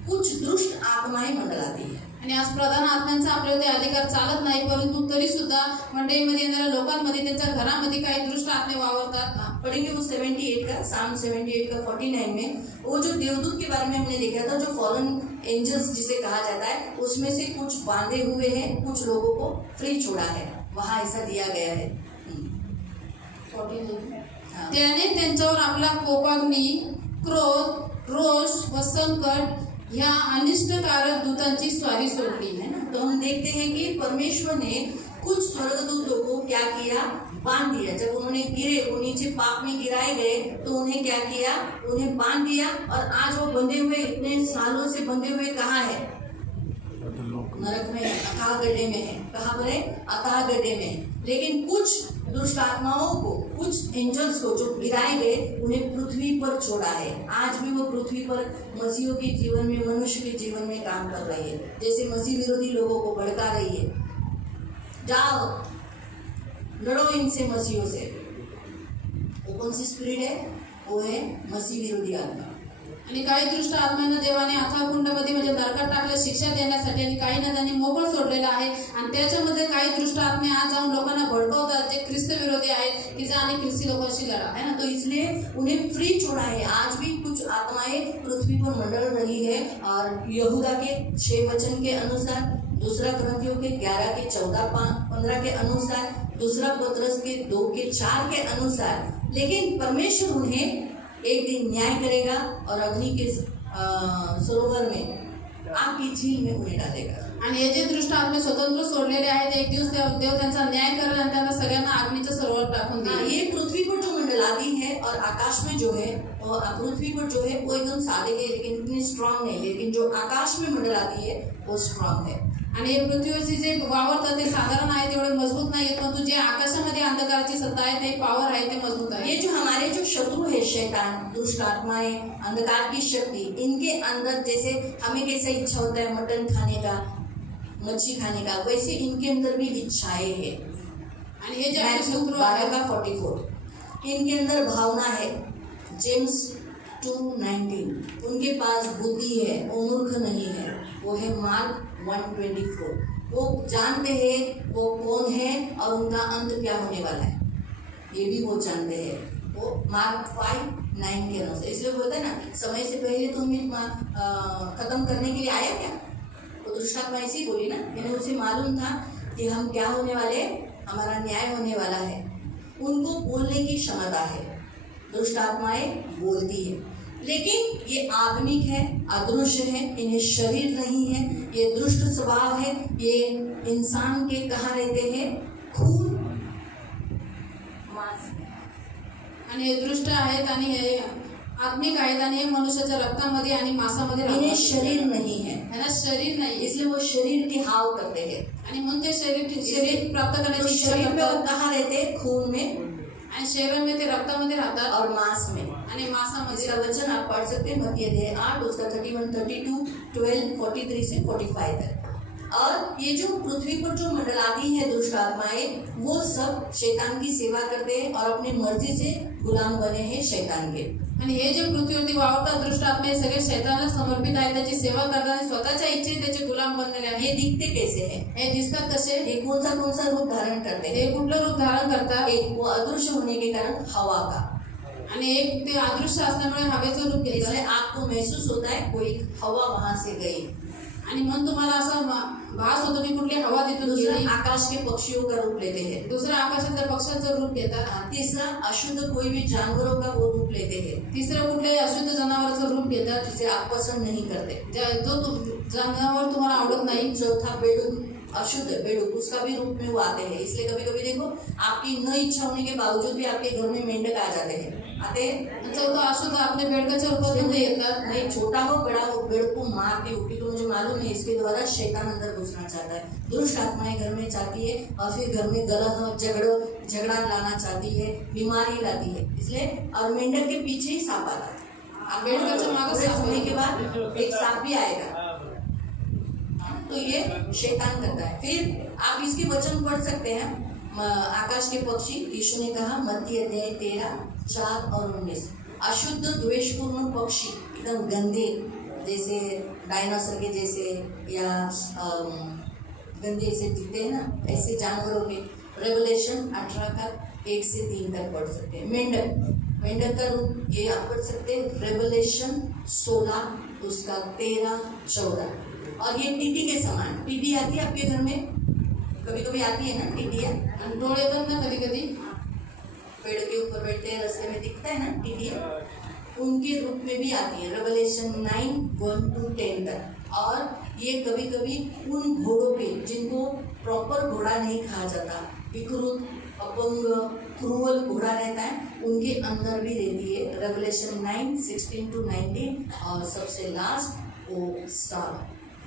कुछ दुष्ट आत्माएं मंडलाती है। आणि आज प्रधान आत्म्यांचा आपल्याला ते अधिकार चालत नाही, परंतु तरी सुद्धा मंडळीमध्ये येणाऱ्या लोकांमध्ये, त्यांच्या घरामध्ये काही दुष्ट आत्मे वावरतात। पढ़ेंगे वो 78 का, साम 78 का 49 में, वो जो देवदूत के बारे में हमने देखा था, जो फॉलन एंजल्स जिसे कहा जाता है, उसमें से कुछ बांधे हुए हैं, कुछ लोगों को फ्री छोड़ा है, वहाँ ऐसा दिया गया है। हाँ। त्याने त्यांच्यावर आपला कोपाग्नी, क्रोध, रोष व संकट ह्या अनिष्टकारक दूतांची स्वारी सोडली है ना। तो हम देखते हैं कि परमेश्वर ने कुछ स्वर्गदूतों को क्या किया? बांध दिया। जब उन्होंने गिरे, वो नीचे पाप में गिराए गए, तो उन्हें क्या किया? उन्हें बांध दिया। और आज वो बंधे हुए, इतने सालों से बंधे हुए कहाँ है? नरक में, अथाह गड्ढे में है। कहाँ पर है? अथाह गड्ढे में है। लेकिन कुछ दुष्ट आत्माओं को, कुछ एंजल्स को जो गिराए गए, उन्हें पृथ्वी पर छोड़ा है। आज भी वो पृथ्वी पर मसीहों के जीवन में, मनुष्य के जीवन में काम कर रही है। जैसे मसीह विरोधी लोगों को भड़का रही है, जाओ लड़ो इनसे, मसीहों से। वो कौन सी स्पिरिट है? वो है मसीह विरोधी आत्मा। आणि काही दुष्ट आत्म्यांना देवाने अथाह कुंडमध्ये म्हणजे नरकात टाकलं शिक्षा देण्यासाठी, आणि काहींना त्यांनी मोकळ सोडलेलं आहे। आणि त्याच्यामध्ये काही दुष्ट आत्मे आज जाऊन लोकांना भडकवतात, जे ख्रिस्त विरोधी आहेत, की जा आणि ख्रिस्ती लोकांशी लढा, है ना। तो इसलिए उन्हें फ्री छोड़ा है। आज भी कुछ आत्माएं पृथ्वी पर मंडल रही है। और यहूदा के 6 वचन के अनुसार, दूसरा ग्रंथियों के 11 के 14-15 के अनुसार, दूसरा पत्रस के 2 के 4 के अनुसार। लेकिन परमेश्वर उन्हें एक दिन न्याय करेगा और अग्नि के सरोवर में, आग की झील में उन्हें डालेगा। आणि हे जे दुष्ट आत्मे स्वतंत्र सोडलेले आहेत, एक दिवस देव त्यांचा न्याय करेल आणि त्यांना सगळ्यांना अग्नीच्या सरोवर टाकून हाँ, देईल। ये पृथ्वी पर जो मंडलाती है और आकाश में जो है, और पृथ्वी पर जो है वो एकदम सादे है, लेकिन इतनी स्ट्रांग नहीं। लेकिन जो आकाश में मंडलाती है वो स्ट्रांग है। आणि हे पृथ्वीवरची जे वावरतात ते साधारण आहे, तेवढे मजबूत नाही, परंतु जे आकाशामध्ये अंधकाराची सत्ता आहे, ते पॉवर आहे, ते मजबूत आहे। ये जो हमारे जो शत्रु है, शैतान, दुष्ट आत्माएं, अंधकार की शक्ति, इनके अंदर जैसे हमें कैसे इच्छा होता है मटन खाने का, मच्छी खाने का, वैसे इनके अंदर भी इच्छाएं है। आणि हे जे आपले शत्रू आहेत, 12:44 इनके अंदर भावना है। जेम्स 2:19 उनके पास बुद्धि है, वो मूर्ख नहीं है। वो है मार्क 1:24 वो जानते हैं वो कौन है और उनका अंत क्या होने वाला है, ये भी वो जानते हैं। वो मार्क 5:9 के अनुसार। इसलिए बोलते हैं ना, समय से पहले तो हमें खत्म करने के लिए आया क्या? वो दुष्टात्मा ऐसी ही बोली ना, यानी उसे मालूम था कि हम क्या होने वाले, हमारा न्याय होने वाला है। उनको बोलने की क्षमता है, दुष्ट आत्माएं बोलती है, लेकिन ये आत्मिक है, अदृश्य है, इन्हें शरीर नहीं है, ये दुष्ट स्वभाव है। ये इंसान के कहाँ रहते हैं? खून, मांस। आणि हे दृष्ट आहेत आणि हे आत्मिक आहेत आणि हे मनुष्याच्या रक्तामध्ये आणि मांसामध्ये इन्हें राहतात। शरीर नहीं है, त्यांना शरीर नाही, इसलिए वो शरीर की हाव करते हैं। आणि म्हणून ते शरीर प्राप्त तो करण्याची इच्छा शरीर में वो करतात, कहाँ रहते हैं? खून में आणि शरीरामध्ये ते रक्तामध्ये राहतात और मांस में। आणि मांसामध्ये। इसका वचन आप पढ़ सकते हैं, मत्ती अध्याय 8 उसका 31, 32, 12, 43 से 45 तक। और ये जो पृथ्वी पर जो मंडलाती है दुष्ट आत्माएं, वो सब शैतान की सेवा करते हैं और अपनी मर्जी से गुलाम बने हैं शैतान के। आणि हे जे पृथ्वीवरती वावरतात दुष्ट आत्मे, हे सगळे शैतानाला समर्पित आहेत, त्याची सेवा करतात आणि स्वतःच्या इच्छेने त्याचे गुलाम बनलेले आहेत। ये दिखते कैसे हैं? हे दिसतात कसे? ये कौन सा रूप धारण करते हैं? हे कुठलं रूप धारण करतात? एक वो अदृश्य होने के कारण हवा का, आणि एक ते अदृश्य असल्यामुळे हवेचं रूप घेतलं। इसलिए आपको महसूस होता है कोई हवा वहां से गई। आणि म्हणून तुम्हाला असं भास होतो की कुठली हवा तिथून दूसरा गेली। आकाश के पक्षियों का रूप लेते हैं। दुसरा आकाशातल्या पक्ष्यांचं रूप घेतात। तीसरा अशुद्ध कोई भी जानवरों का वो रूप लेते हैं, तिसरं कुठल्याही अशुद्ध जनावराचं रूप घेतात, जिसे आप पसंद नहीं करते। जो जनावर तुम्हाला आवडत नाही। चौथा अशुद्ध बेडूक उसका भी रूप में वो आते हैं। इसलिए कभी कभी देखो आपकी न इच्छा होने के बावजूद भी आपके घर में मेंढक आ जाते हैं, आते हैं। चौथा अशुद्ध आपल्या बेडकाच्या रूपात मध्ये येतात. नहीं, छोटा हो बड़ा हो, बेड़ को मारती हो, क्योंकि मुझे मालूम है इसके द्वारा शैतान अंदर घुसना चाहता है। दुष्ट आत्माएं घर में चाहती है और फिर घर में गलह झगड़ा लाना चाहती है, बीमारी लाती है। इसलिए और मेंढक के पीछे ही सांप आता है। आप बेडकाच्या मागे थोड़े सांप समय के बाद एक सांप भी आएगा, तो ये शैतान करता है। फिर आप इसके वचन पढ़ सकते हैं। आकाश के पक्षी, यीशु ने कहा मत्ती अध्याय 13, 4 और 19, अशुद्ध द्वेषपूर्ण पक्षी एकदम गंदे, जैसे डायनासोर के जैसे या गंदे से दिखते हैं ना, ऐसे जानवरों के रेवलेशन 18 का 1 से 3 तक पढ़ सकते हैं। मेंढक का रूप ये आप पढ़ सकते हैं, रेवलेशन 16 उसका 13, 14। और ये टीटी के समान, टीटी आती है आपके घर में, कभी कभी आती है ना टीटियाँ, आणि डोळे येतात ना कधी कधी. पेड़ के ऊपर बैठते हैं, रास्ते में दिखता है ना टीटियाँ, उनके रूप में भी आती है। रेवलेशन 9, 1 to 10 तक। और ये कभी कभी उन घोड़ों पे जिनको प्रॉपर घोड़ा नहीं कहा जाता, विकृत, अपंग, क्रूअल घोड़ा रहता है, उनके अंदर भी रहती है। Revelation 9, 16 to 19। और सबसे लास्ट वो सांप,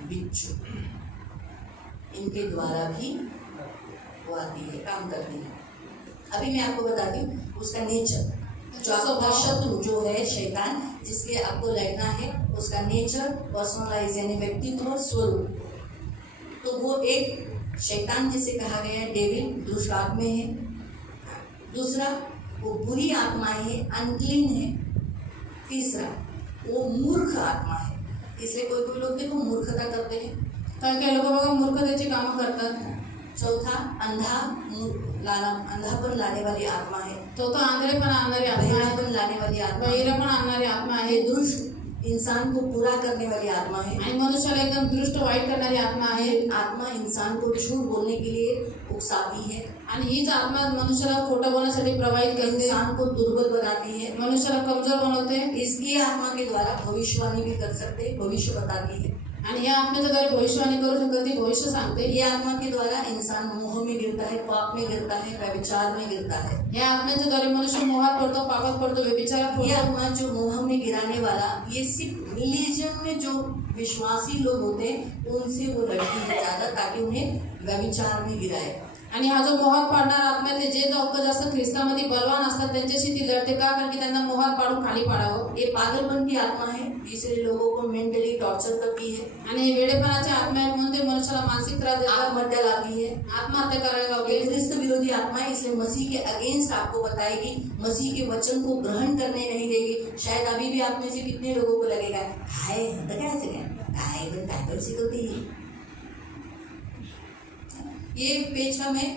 बिच्छू, इनके द्वारा भी वो आती है, काम करती है। अभी मैं आपको बताती हूँ उसका नेचर, जो आपका शत्रु जो है शैतान, जिसके आपको लड़ना है, उसका नेचर, पर्सनलाइज यानी व्यक्तित्व, स्वरूप। तो वो एक शैतान जिसे कहा गया है डेविल, दुष्ट आत्मा है। दूसरा वो बुरी आत्माएं है, अनक्लीन है। तीसरा वो मूर्ख आत्मा है। इसलिए कोई कोई लोग देखो मूर्खता करते हैं। काही काही लोक बघा मूर्खतेची कामं करतात. चौथा अंधापन लाने वाली आत्मा है। चौथा आंधळेपणा आणणारी आत्मा आहे, बहिरापन लाने वाली आत्मा है। बहिरेपणा आणणारी आत्मा आहे, ये दुष्ट इंसान को पूरा करने वाली आत्मा है। आणि मनुष्याला एकदम दृष्ट वाईट करणारी आत्मा आहे. ये आत्मा इंसान को झूठ बोलने के लिए उकसाती है, आणि हीच आत्मा मनुष्याला खोटं बोलण्यासाठी प्रभावित करते, इंसान को दुर्बल बनाती है। मनुष्याला कमजोर बनवते. इसकी आत्मा के द्वारा भविष्यवाणी भी कर सकते हैं, भविष्य बताती है। आणि या आत्म्याच्या द्वारे भविष्यवाणी करू शकते, ती भविष्य सांगते. ये आत्मा के द्वारा इंसान मोह में गिरता है, पाप में गिरता है, व्यभिचार में गिरता है। या आत्म्याच्या द्वारे मनुष्य मोहात पडतो, पापात पडतो, व्यभिचारात ये पडतो. आत्मा जो मोह में गिराने वाला, ये सिर्फ रिलीजन में जो विश्वासी लोग होते हैं उनसे वो लड़ती है ज्यादा, ताकि उन्हें व्यभिचार में गिराए। आणि हा जो मोहात पाडणारा आत्मा आहे, ते जे लोक जास्त ख्रिस्तामध्ये बलवान असतात त्यांच्याशी ती लढते. का? कारण की त्यांना मोहात पाडून खाली पाडावं. ये पागलपन की आत्मा है, इससे लोगों को मेंटली टॉर्चर करती है, आणि हे वेडेपणाचे आत्मा आहेत म्हणून ते मनुष्याला मानसिक त्रास देतात, आत्महत्या लाती है। आत्महत्या करायला ये लावते. ख्रिस्त विरोधी आत्मा है, इसलिए मसीह के अगेंस्ट आपको बताएगी, मसीह के वचन को ग्रहण करने नहीं देगी। शायद अभी भी आप में से कितने लोगों को लगेगा हाय काय शिकवती है। ये पेज का मैं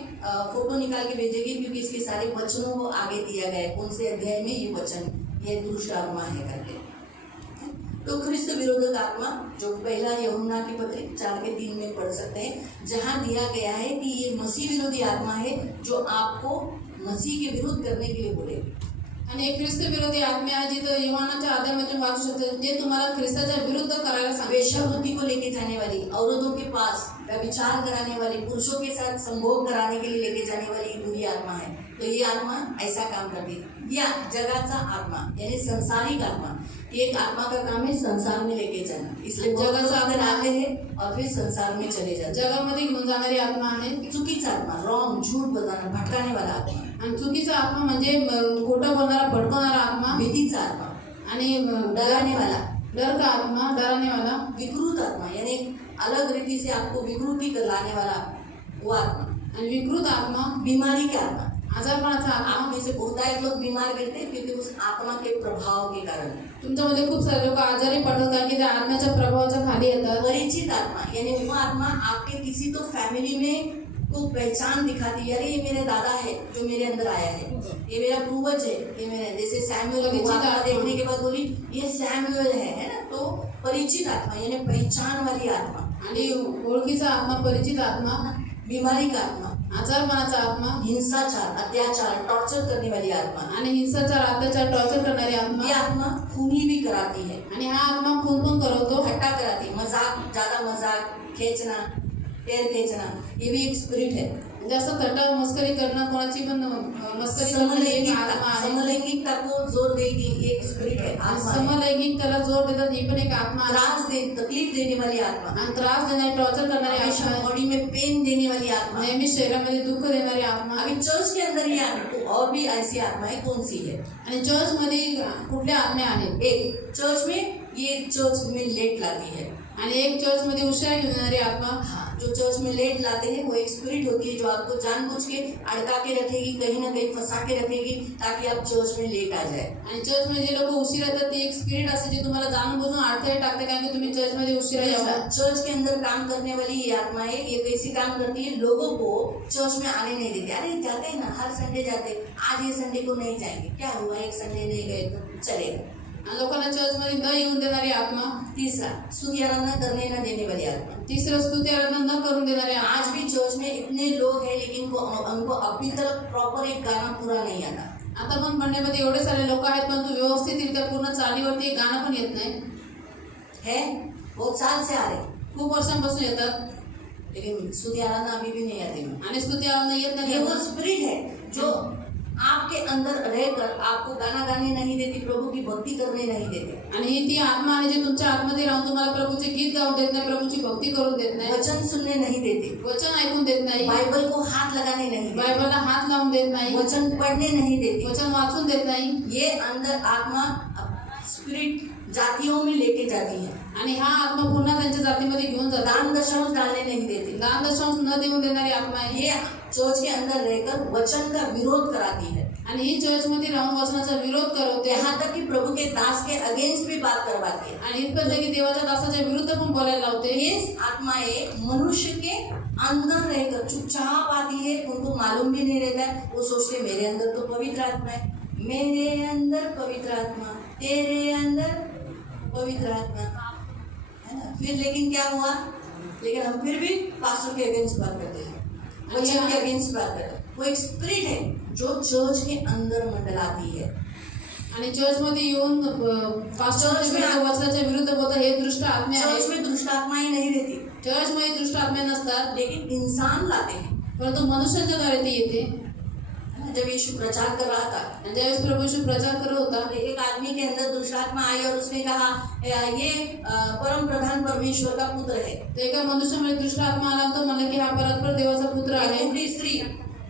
फोटो निकाल के भेजेगी, क्योंकि इसके सारे वचनों को आगे दिया गया है, कौन से अध्याय में ये वचन, ये दुष्ट आत्मा है करके। तो ख्रिस्त विरोधक आत्मा जो पहला यूहन्ना की पत्री 4 के 3 में पढ़ सकते हैं, जहाँ दिया गया है कि ये मसीह विरोधी आत्मा है जो आपको मसीह के विरुद्ध करने के लिए बोलेगी। आणि एक ख्रिस्त विरोधी आत्मा आहे जिथं योहानाच्या अध्यायामध्ये वाचू शकते, जे तुम्हाला ख्रिस्ताच्या विरुद्ध करायला सांगते. वेश्यावृत्ति को लेके जाने वाली, औरतों के पास व्यभिचार कराने वाली, पुरुषों के साथ संभोग कराने के लिए लेके जाने वाली बुरी आत्मा है। तो ये आत्मा ऐसा काम करती है। या जगाचा आत्मा यानी संसारिक आत्मा, एक आत्मा का काम है संसार में लेके जाना, इसलिए जगाचा अंदर आते हैं और फिर संसार में चले जाते हैं। जगामध्ये घेऊन जाणारी आत्मा आहे. चुकीचा आत्मा, रॉन्ग, झूठ बताना, भटकाने वाला आत्मा। आणि चुकीचा आत्मा म्हणजे खोटं बोलणारा, भडकवणारा आत्मा. भीतीचा आत्मा, आणि डराने वाला, डर का आत्मा, डराने वाला. विकृत आत्मा यानी अलग रीति से आपको विकृति कर लाने वाला वो आत्मा। आणि विकृत आत्मा, बीमारी का आत्मा, आजारपणाचा आप आत्मा. में से बहुतायत लोग बीमार गिरते हैं क्योंकि उस आत्मा के प्रभाव के कारण। तुमच्यामध्ये खूप सारे लोक आजारी पडतात कारण की त्या आत्म्याच्या प्रभावाच्या खाली येतात. परिचित आत्मा यानी वो आत्मा आपके किसी तो फैमिली में को पहचान दिखाती है, अरे ये मेरे दादा है जो मेरे अंदर आया है, ये मेरा पूर्वज है, ये मेरे, जैसे सैमुअल की आत्मा देखने के बाद बोली ये सैमुअल है ना। तो परिचित आत्मा यानी पहचान वाली आत्मा। आणि ओळखीचा आत्मा, परिचित आत्मा. बीमारी का आत्मा, आजारपणाचा आत्मा. हिंसाचार, अत्याचार, टॉर्चर करने वाली आत्मा। आणि हिंसाचार, अत्याचार, टॉर्चर करणारी आत्मा. ये आत्मा खूनी भी कराती है, आणि हा आत्मा खून पण करवतो. हट्टा कराती, मजाक, ज्यादा मजाक, खींचना, पैर खींचना, ये भी एक स्पिरिट है। जास्त थट्टा मस्करी करणं, कोणाची पण मस्करी करणं ही एक आत्मा आहे. समलैंगिकता को जोर देगी, ये एक स्पिरिट है, आत्मा है। समलैंगिकतेला जोर देतात ही पण एक आत्मा आहे. त्रास दे, तकलीफ देने वाली आत्मा, आणि त्रास देणारी, टॉर्चर करणारी आत्मा हमेशा आहे. बॉडी में पेन देने वाली आत्मा। नेहमी शरीरामध्ये दुःख देणारी आत्मा. अभी चर्च के अंदर ये और भी ऐसी आत्माएं कौन सी है? आणि चर्च मध्ये कुठल्या आत्म्या आहेत? एक चर्च में, ये चर्च में लेट लाती है। आणि एक चर्च मध्ये उशिरा घेऊन येणारी आत्मा. हाँ, जो चर्च में लेट लाते हैं वो एक स्पिरिट होती है जो आपको जानबूझ के अड़का के रखेगी, कहीं ना कहीं फंसा के रखेगी ताकि आप चर्च में लेट आ जाए। आणि चर्च मध्ये जे लोक उशिरा येतात ती एक स्पिरिट असते जी तुम्हाला जाणून बुजून अडथळे टाकते कारण की तुम्ही चर्च मध्ये उशिरा यावं. चर्च के अंदर काम करने वाली ये आत्माएं ये कैसी काम करती है, लोगों को चर्च में आने नहीं देती। अरे जाते हैं ना, हर संडे जाते, आज ये संडे को नहीं जाएंगे, क्या हुआ, एक संडे नहीं गए तो चलेगा। आणि लोकांना चर्च मध्ये न येऊन देणारी आत्मा. तीसरा, स्तुति आराधना करने न देने वाली आत्मा। तिसरं, स्तुती आराधना न करून देणारी आत्मा. आज भी चर्च में इतने लोग हैं लेकिन उनको अभी तक प्रॉपर एक गाना पूरा नहीं आता आता पण मंडळीमध्ये एवढे सारे लोक आहेत परंतु व्यवस्थितरित्या पूर्ण चालीवरती एक गाणं पण येत नाही. है। बहुत साल से आ रहे खूप वर्षांपासून येतात लेकिन स्तुति आराधना अभी भी नहीं आती। आणि स्तुती आराधना येत नाही. ये वो स्पिरिट है जो आपके अंदर रहकर आपको गाना गाने नहीं देती, प्रभु की भक्ति करने नहीं देती। आणि ही ती आत्मा आहे जी तुमच्या आतमध्ये राहून तुम्हाला प्रभूचे गीत गाऊ देत नाही, प्रभूची भक्ती करून देत नाही, वचन सुनने नहीं देती, वचन ऐकून देत नाही, बाइबल को हाथ लगाने नहीं देती, बायबलला हात लावून देत नाही, वचन पढ़ने नहीं देती। वचन वाचून देत नाही. ये अंदर आत्मा स्पिरिट जातियों में लेके जाती है। आणि हा आत्मा पुन्हा त्यांच्या जातीमध्ये घेऊन जातात. दान दशांश डालने नहीं देती। दान दशांश न देऊन देणारी आत्मा आहे. ये चर्च के अंदर रहकर वचन का विरोध कराती है, आणि ही चर्च मध्ये राहून वचनाचा विरोध करवते. यहाँ तक कि प्रभु के दास के अगेंस्ट भी बात करवाती है। आणि इथपर्यंत की देवाच्या दासाच्या विरुद्ध पण बोलायला लावते. ये आत्माएं मनुष्य के अंदर रहकर चुपचाप आती है, उनको मालूम भी नहीं रहता है। वो सोचते मेरे अंदर तो पवित्र आत्मा है, मेरे अंदर पवित्र आत्मा, तेरे अंदर पवित्र आत्मा, है ना। फिर लेकिन क्या हुआ, लेकिन हम फिर भी पास्टर के अगेंस्ट बात करते हैं, वचन के अगेंस्ट बात करते हैं। वो एक स्पिरिट है जो चर्च के अंदर मंडलाती है। आणि चर्च मध्ये येऊन पास्टरच्या विरुद्ध, वचनाच्या विरुद्ध बोलतात. हे दुष्ट आत्मे चर्च आहेत. में दुष्ट आत्माएं नहीं रहती, चर्च मध्ये दुष्ट आत्मे नसतात लेकिन इंसान लाते हैं। परंतु मनुष्यांच्या द्वारे ती येते. जब यीशु प्रचार कर रहा था, आणि ज्यावेळेस प्रभू येशू प्रचार करत होता एक आदमी के अंदर दुष्ट आत्मा आई और उसने कहा ये परम प्रधान परमेश्वर का पुत्र है। तर एका मनुष्यामध्ये दुष्ट आत्मा आला तो म्हणला की हा परस्पर देवाचा पुत्र एक आहे. कुबड़ी स्त्री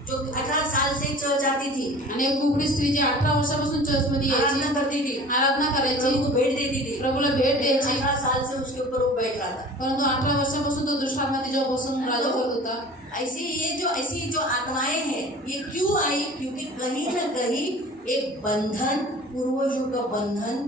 जो 18 साल से चर्च आती थी, आणि एक कुकडी स्त्री जी 18 वर्षापासून चर्च मध्ये यायची, आराधना करती थी, आराधना करायची, प्रभु को भेंट देती थी, प्रभूला भेट द्यायची, 18 साल से उसके ऊपर वो बैठ रहा था। परंतु 18 वर्षापासून तो दुष्ट आत्मा तिच्यावर बसून राजा करत होता. ऐसी जो आत्माएं हैं ये क्यों आई, क्योंकि कहीं न कहीं एक बंधन, पूर्वजों का बंधन,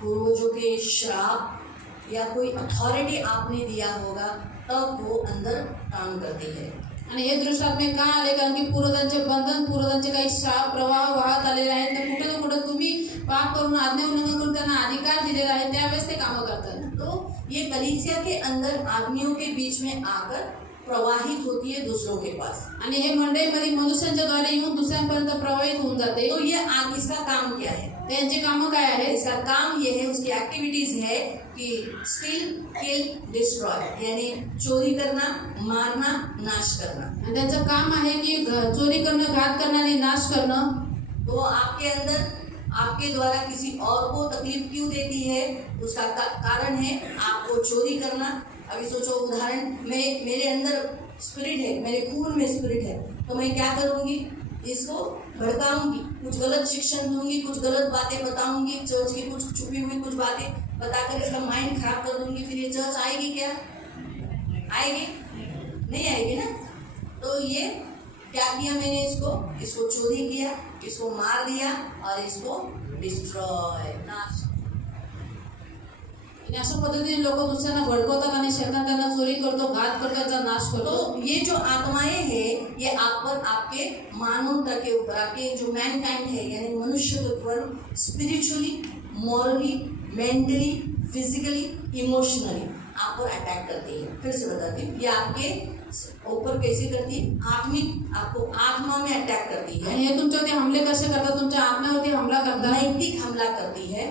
पूर्वजों के श्राप या कोई अथॉरिटी आपने दिया होगा तब वो अंदर काम करती है। आणि हे दृष्ट आत्मे का आले कारण की पूर्वजांचे बंधन, पूर्वजांचे काही शाप प्रवाह वाहत आलेले आहेत. तर कुठे ना कुठे तुम्ही पाप करून, आज्ञा उल्लंघन करून त्यांना अधिकार दिलेला आहे, त्यावेळेस ते कामं करतात. तो ये कलीसिया के अंदर आदमियों के बीच में आकर प्रवाहित होती है दूसरों के पास, आणि हे मंडळीमध्ये मनुष्यांच्या द्वारे येऊन दुसऱ्यांपर्यंत प्रवाहित होऊन जाते. तो ये इसका काम क्या है? त्यांचे कामं काय आहेत? इसका काम ये है, उसकी एक्टिविटीज है कि स्टील, किल, डिस्ट्रॉय, यानी चोरी करना, मारना, नाश करना। आणि त्यांचं काम आहे की चोरी करणं, घात करणं आणि नाश करणं. तो आपके अंदर आपके द्वारा किसी और को तकलीफ क्यों देती है, उसका कारण है आपको चोरी करना। अभी सोचो उदाहरण, मेरे अंदर स्पिरिट है, मेरे खून में स्पिरिट है, तो मैं क्या करूंगी, इसको भड़काऊंगी, कुछ गलत शिक्षण दूंगी, कुछ गलत बातें बताऊंगी, चर्च की कुछ छुपी हुई कुछ बातें बताकर इसका माइंड खराब कर दूंगी। फिर ये चर्च आएगी क्या? आएगी नहीं आएगी ना। तो ये क्या किया मैंने, इसको चोरी किया, इसको मार दिया और इसको डिस्ट्रॉय, नाश। आणि अशा पद्धतीने लोक दुसऱ्यांना भडकवतात आणि शैतान त्यांना चोरी करतो, घात करतो, त्याचा नाश करतो. तो ये जो आत्माएं हैं ये आप पर, आपके मानवता के ऊपर, आपके जो मैनकाइंड है यानी मनुष्य के ऊपर spiritually, morally, mentally, physically, emotionally आप पर अटैक करती है। फिर से बताती हूँ, ये आपके ऊपर कैसे करती है, आत्मिक, आपको आत्मा में अटैक करती है, आणि हे तुमच्यावरती हमले कसे करतात, तुमच्या आत्म्यावरती हमला करतात, नैतिक हमला करती है,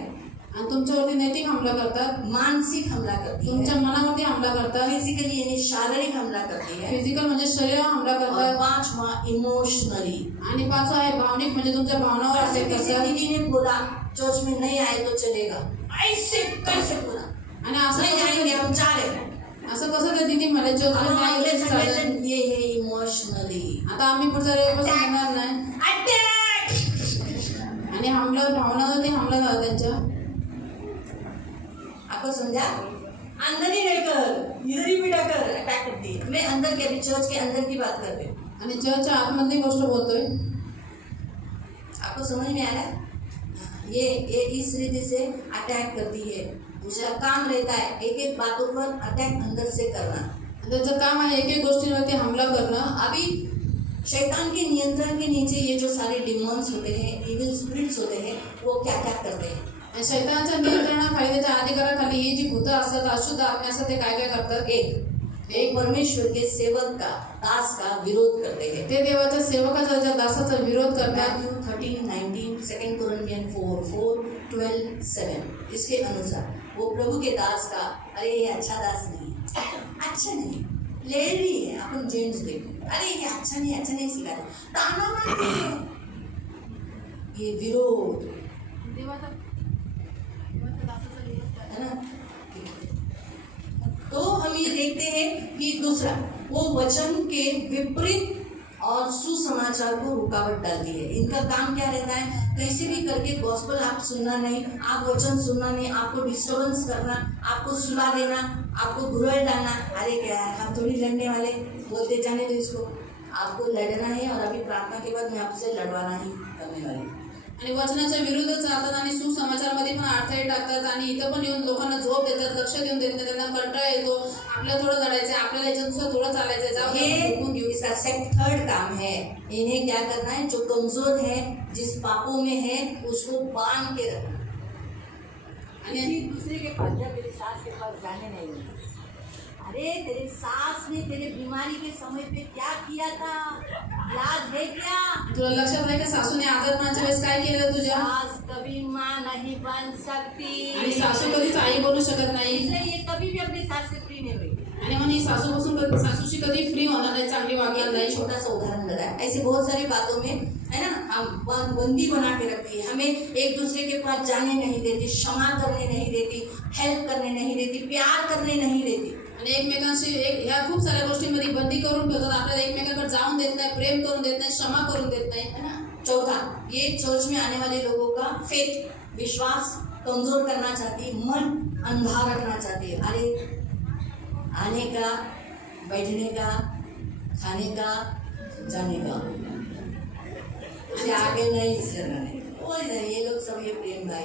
आणि तुमच्यावरती नैतिक हमला करतात, मानसिक हमला करती है, तुमच्या मनावरती हमला करतात, फिजिकली यानी शारीरिक हमला करती है, फिजिकल म्हणजे शरीरावर हमला और करतात, पांचवा इमोशनली। आणि पाचवा आहे भावनिक म्हणजे तुमच्या भावनावर ऐसे अटॅक किसी करतात. दीदी ने बोला चर्च में नहीं आए तो चलेगा, ऐसे कैसे बोला, आणि असं नहीं जाएंगे हम जा रहे हैं। असं कसं त्या दिदी मला अब हम अगले चर्च संडे से ये है इमोशनली आता आम्ही पुढचा रविवारपासून येणार नाही अटैक। आणि हमला भावनावरती हमला झाला त्यांच्या. आपको समझा? अंदर ही रहकर इधर ही बिठा कर अटैक करती है। मैं अंदर के अभी चर्च के अंदर की बात कर रही हूँ, आणि चर्चच्या आतमधली गोष्ट बोलतोय. आपको समझ में आ रहा है? ये इस रीति से अटैक करती है। दूसरा काम रहता है एक एक बातों पर अटैक अंदर से करना। त्याचं काम आहे एक एक गोष्टींवरती हमला करणं. अभी शैतान के नियंत्रण के नीचे ये जो सारे डिमॉन्स होते हैं, इविल स्पिरिट्स होते हैं, वो क्या क्या करते हैं? आणि शैतानाच्या नियंत्रणाखाली त्याच्या अधिकाराखाली ही जी भूतं असतात, अशुद्ध आत्मे असतात, ते काय काय करतात. एक परमेश्वर के सेवक का दास का विरोध करते हैं। ते देवाच्या सेवकाचा त्याच्या दासाचा विरोध करतात. Matthew 13:19, 2 Corinthians 4:7 इसके अनुसार वो प्रभु के दास का, अरे ये अच्छा दास नहीं, अच्छा नहीं, लेडी है, अपन जेंट्स देखो, अरे ये अच्छा नहीं सिखाते, ताना मारते हैं, ये विरोध है ना। तो हम ये देखते हैं कि दूसरा वो वचन के विपरीत और सुसमाचार को रुकावट डालती है। इनका काम क्या रहता है? कैसे भी करके गॉस्पेल आप सुनना नहीं, आप वचन सुनना नहीं, आपको डिस्टर्बेंस करना, आपको सुला देना, आपको घुरल डालना। अरे क्या है, हम थोड़ी लड़ने वाले, बोलते जाने दो इसको, आपको लड़ना है और अभी प्रार्थना के बाद मैं आपसे लड़वाना ही करने वाली हूँ। आणि वचनाच्या विरुद्ध चालतात आणि सुसमाचारमध्ये पण अडथळे टाकतात आणि इथं पण येऊन लोकांना झोप देतात, लक्ष देऊन देत नाही, त्यांना कंटाळा येतो. आपल्याला थोडं लढायचं, आपल्याला याच्यानुसार थोडं चालायचं, जाऊ दे, आपण झोपून घेऊ. ये इसका थर्ड काम है, इन्हें क्या करना है? जो कमजोर है, जिस पापों में है, उसको बांध के रखना। आणि किसी दूसरे के पास जा, तेरे सास के पास जाने नहीं है। अरे तेरे सास ने तेरे बीमारी के समय पे क्या किया था, याद है क्या? तुला लक्षात नाही का सासूने आजारपणाच्या वेळेस काय केलं तुझ्या? सास कभी माँ नहीं बन सकती, आणि सासू कधीच आई बनू शकत नाही. इसलिए ये कभी भी अपने सास से फ्री नहीं हुई। आणि म्हणून ही सासूशी कधी फ्री होणार नाही, चांगली वागणार नाही. छोटा सा उदाहरण बताया, ऐसे बहुत सारी बातों में है ना, हम बंदी बना के रखती है, हमें एक दूसरे के पास जाने नहीं देती, क्षमा करने नहीं देती, हेल्प करने नहीं देती, प्यार करने नहीं देती। आणि एकमेकांशी ह्या खूप साऱ्या गोष्टींमध्ये बंदी करून ठेवतात. आपल्याला एकमेकांकडे जाऊन देत नाही, प्रेम करून देत नाही, क्षमा करून देत नाही, है ना। चौथा, ये चर्च में आने वाले लोगों का फेथ, विश्वास कमजोर करना चाहती है, मन अंधा रखना चाहती है। अरे आने का, बैठने का, खाने का, जाने का, उसे आगे नहीं चलना है। वो इधर ये लोग सब ये प्रेम भाई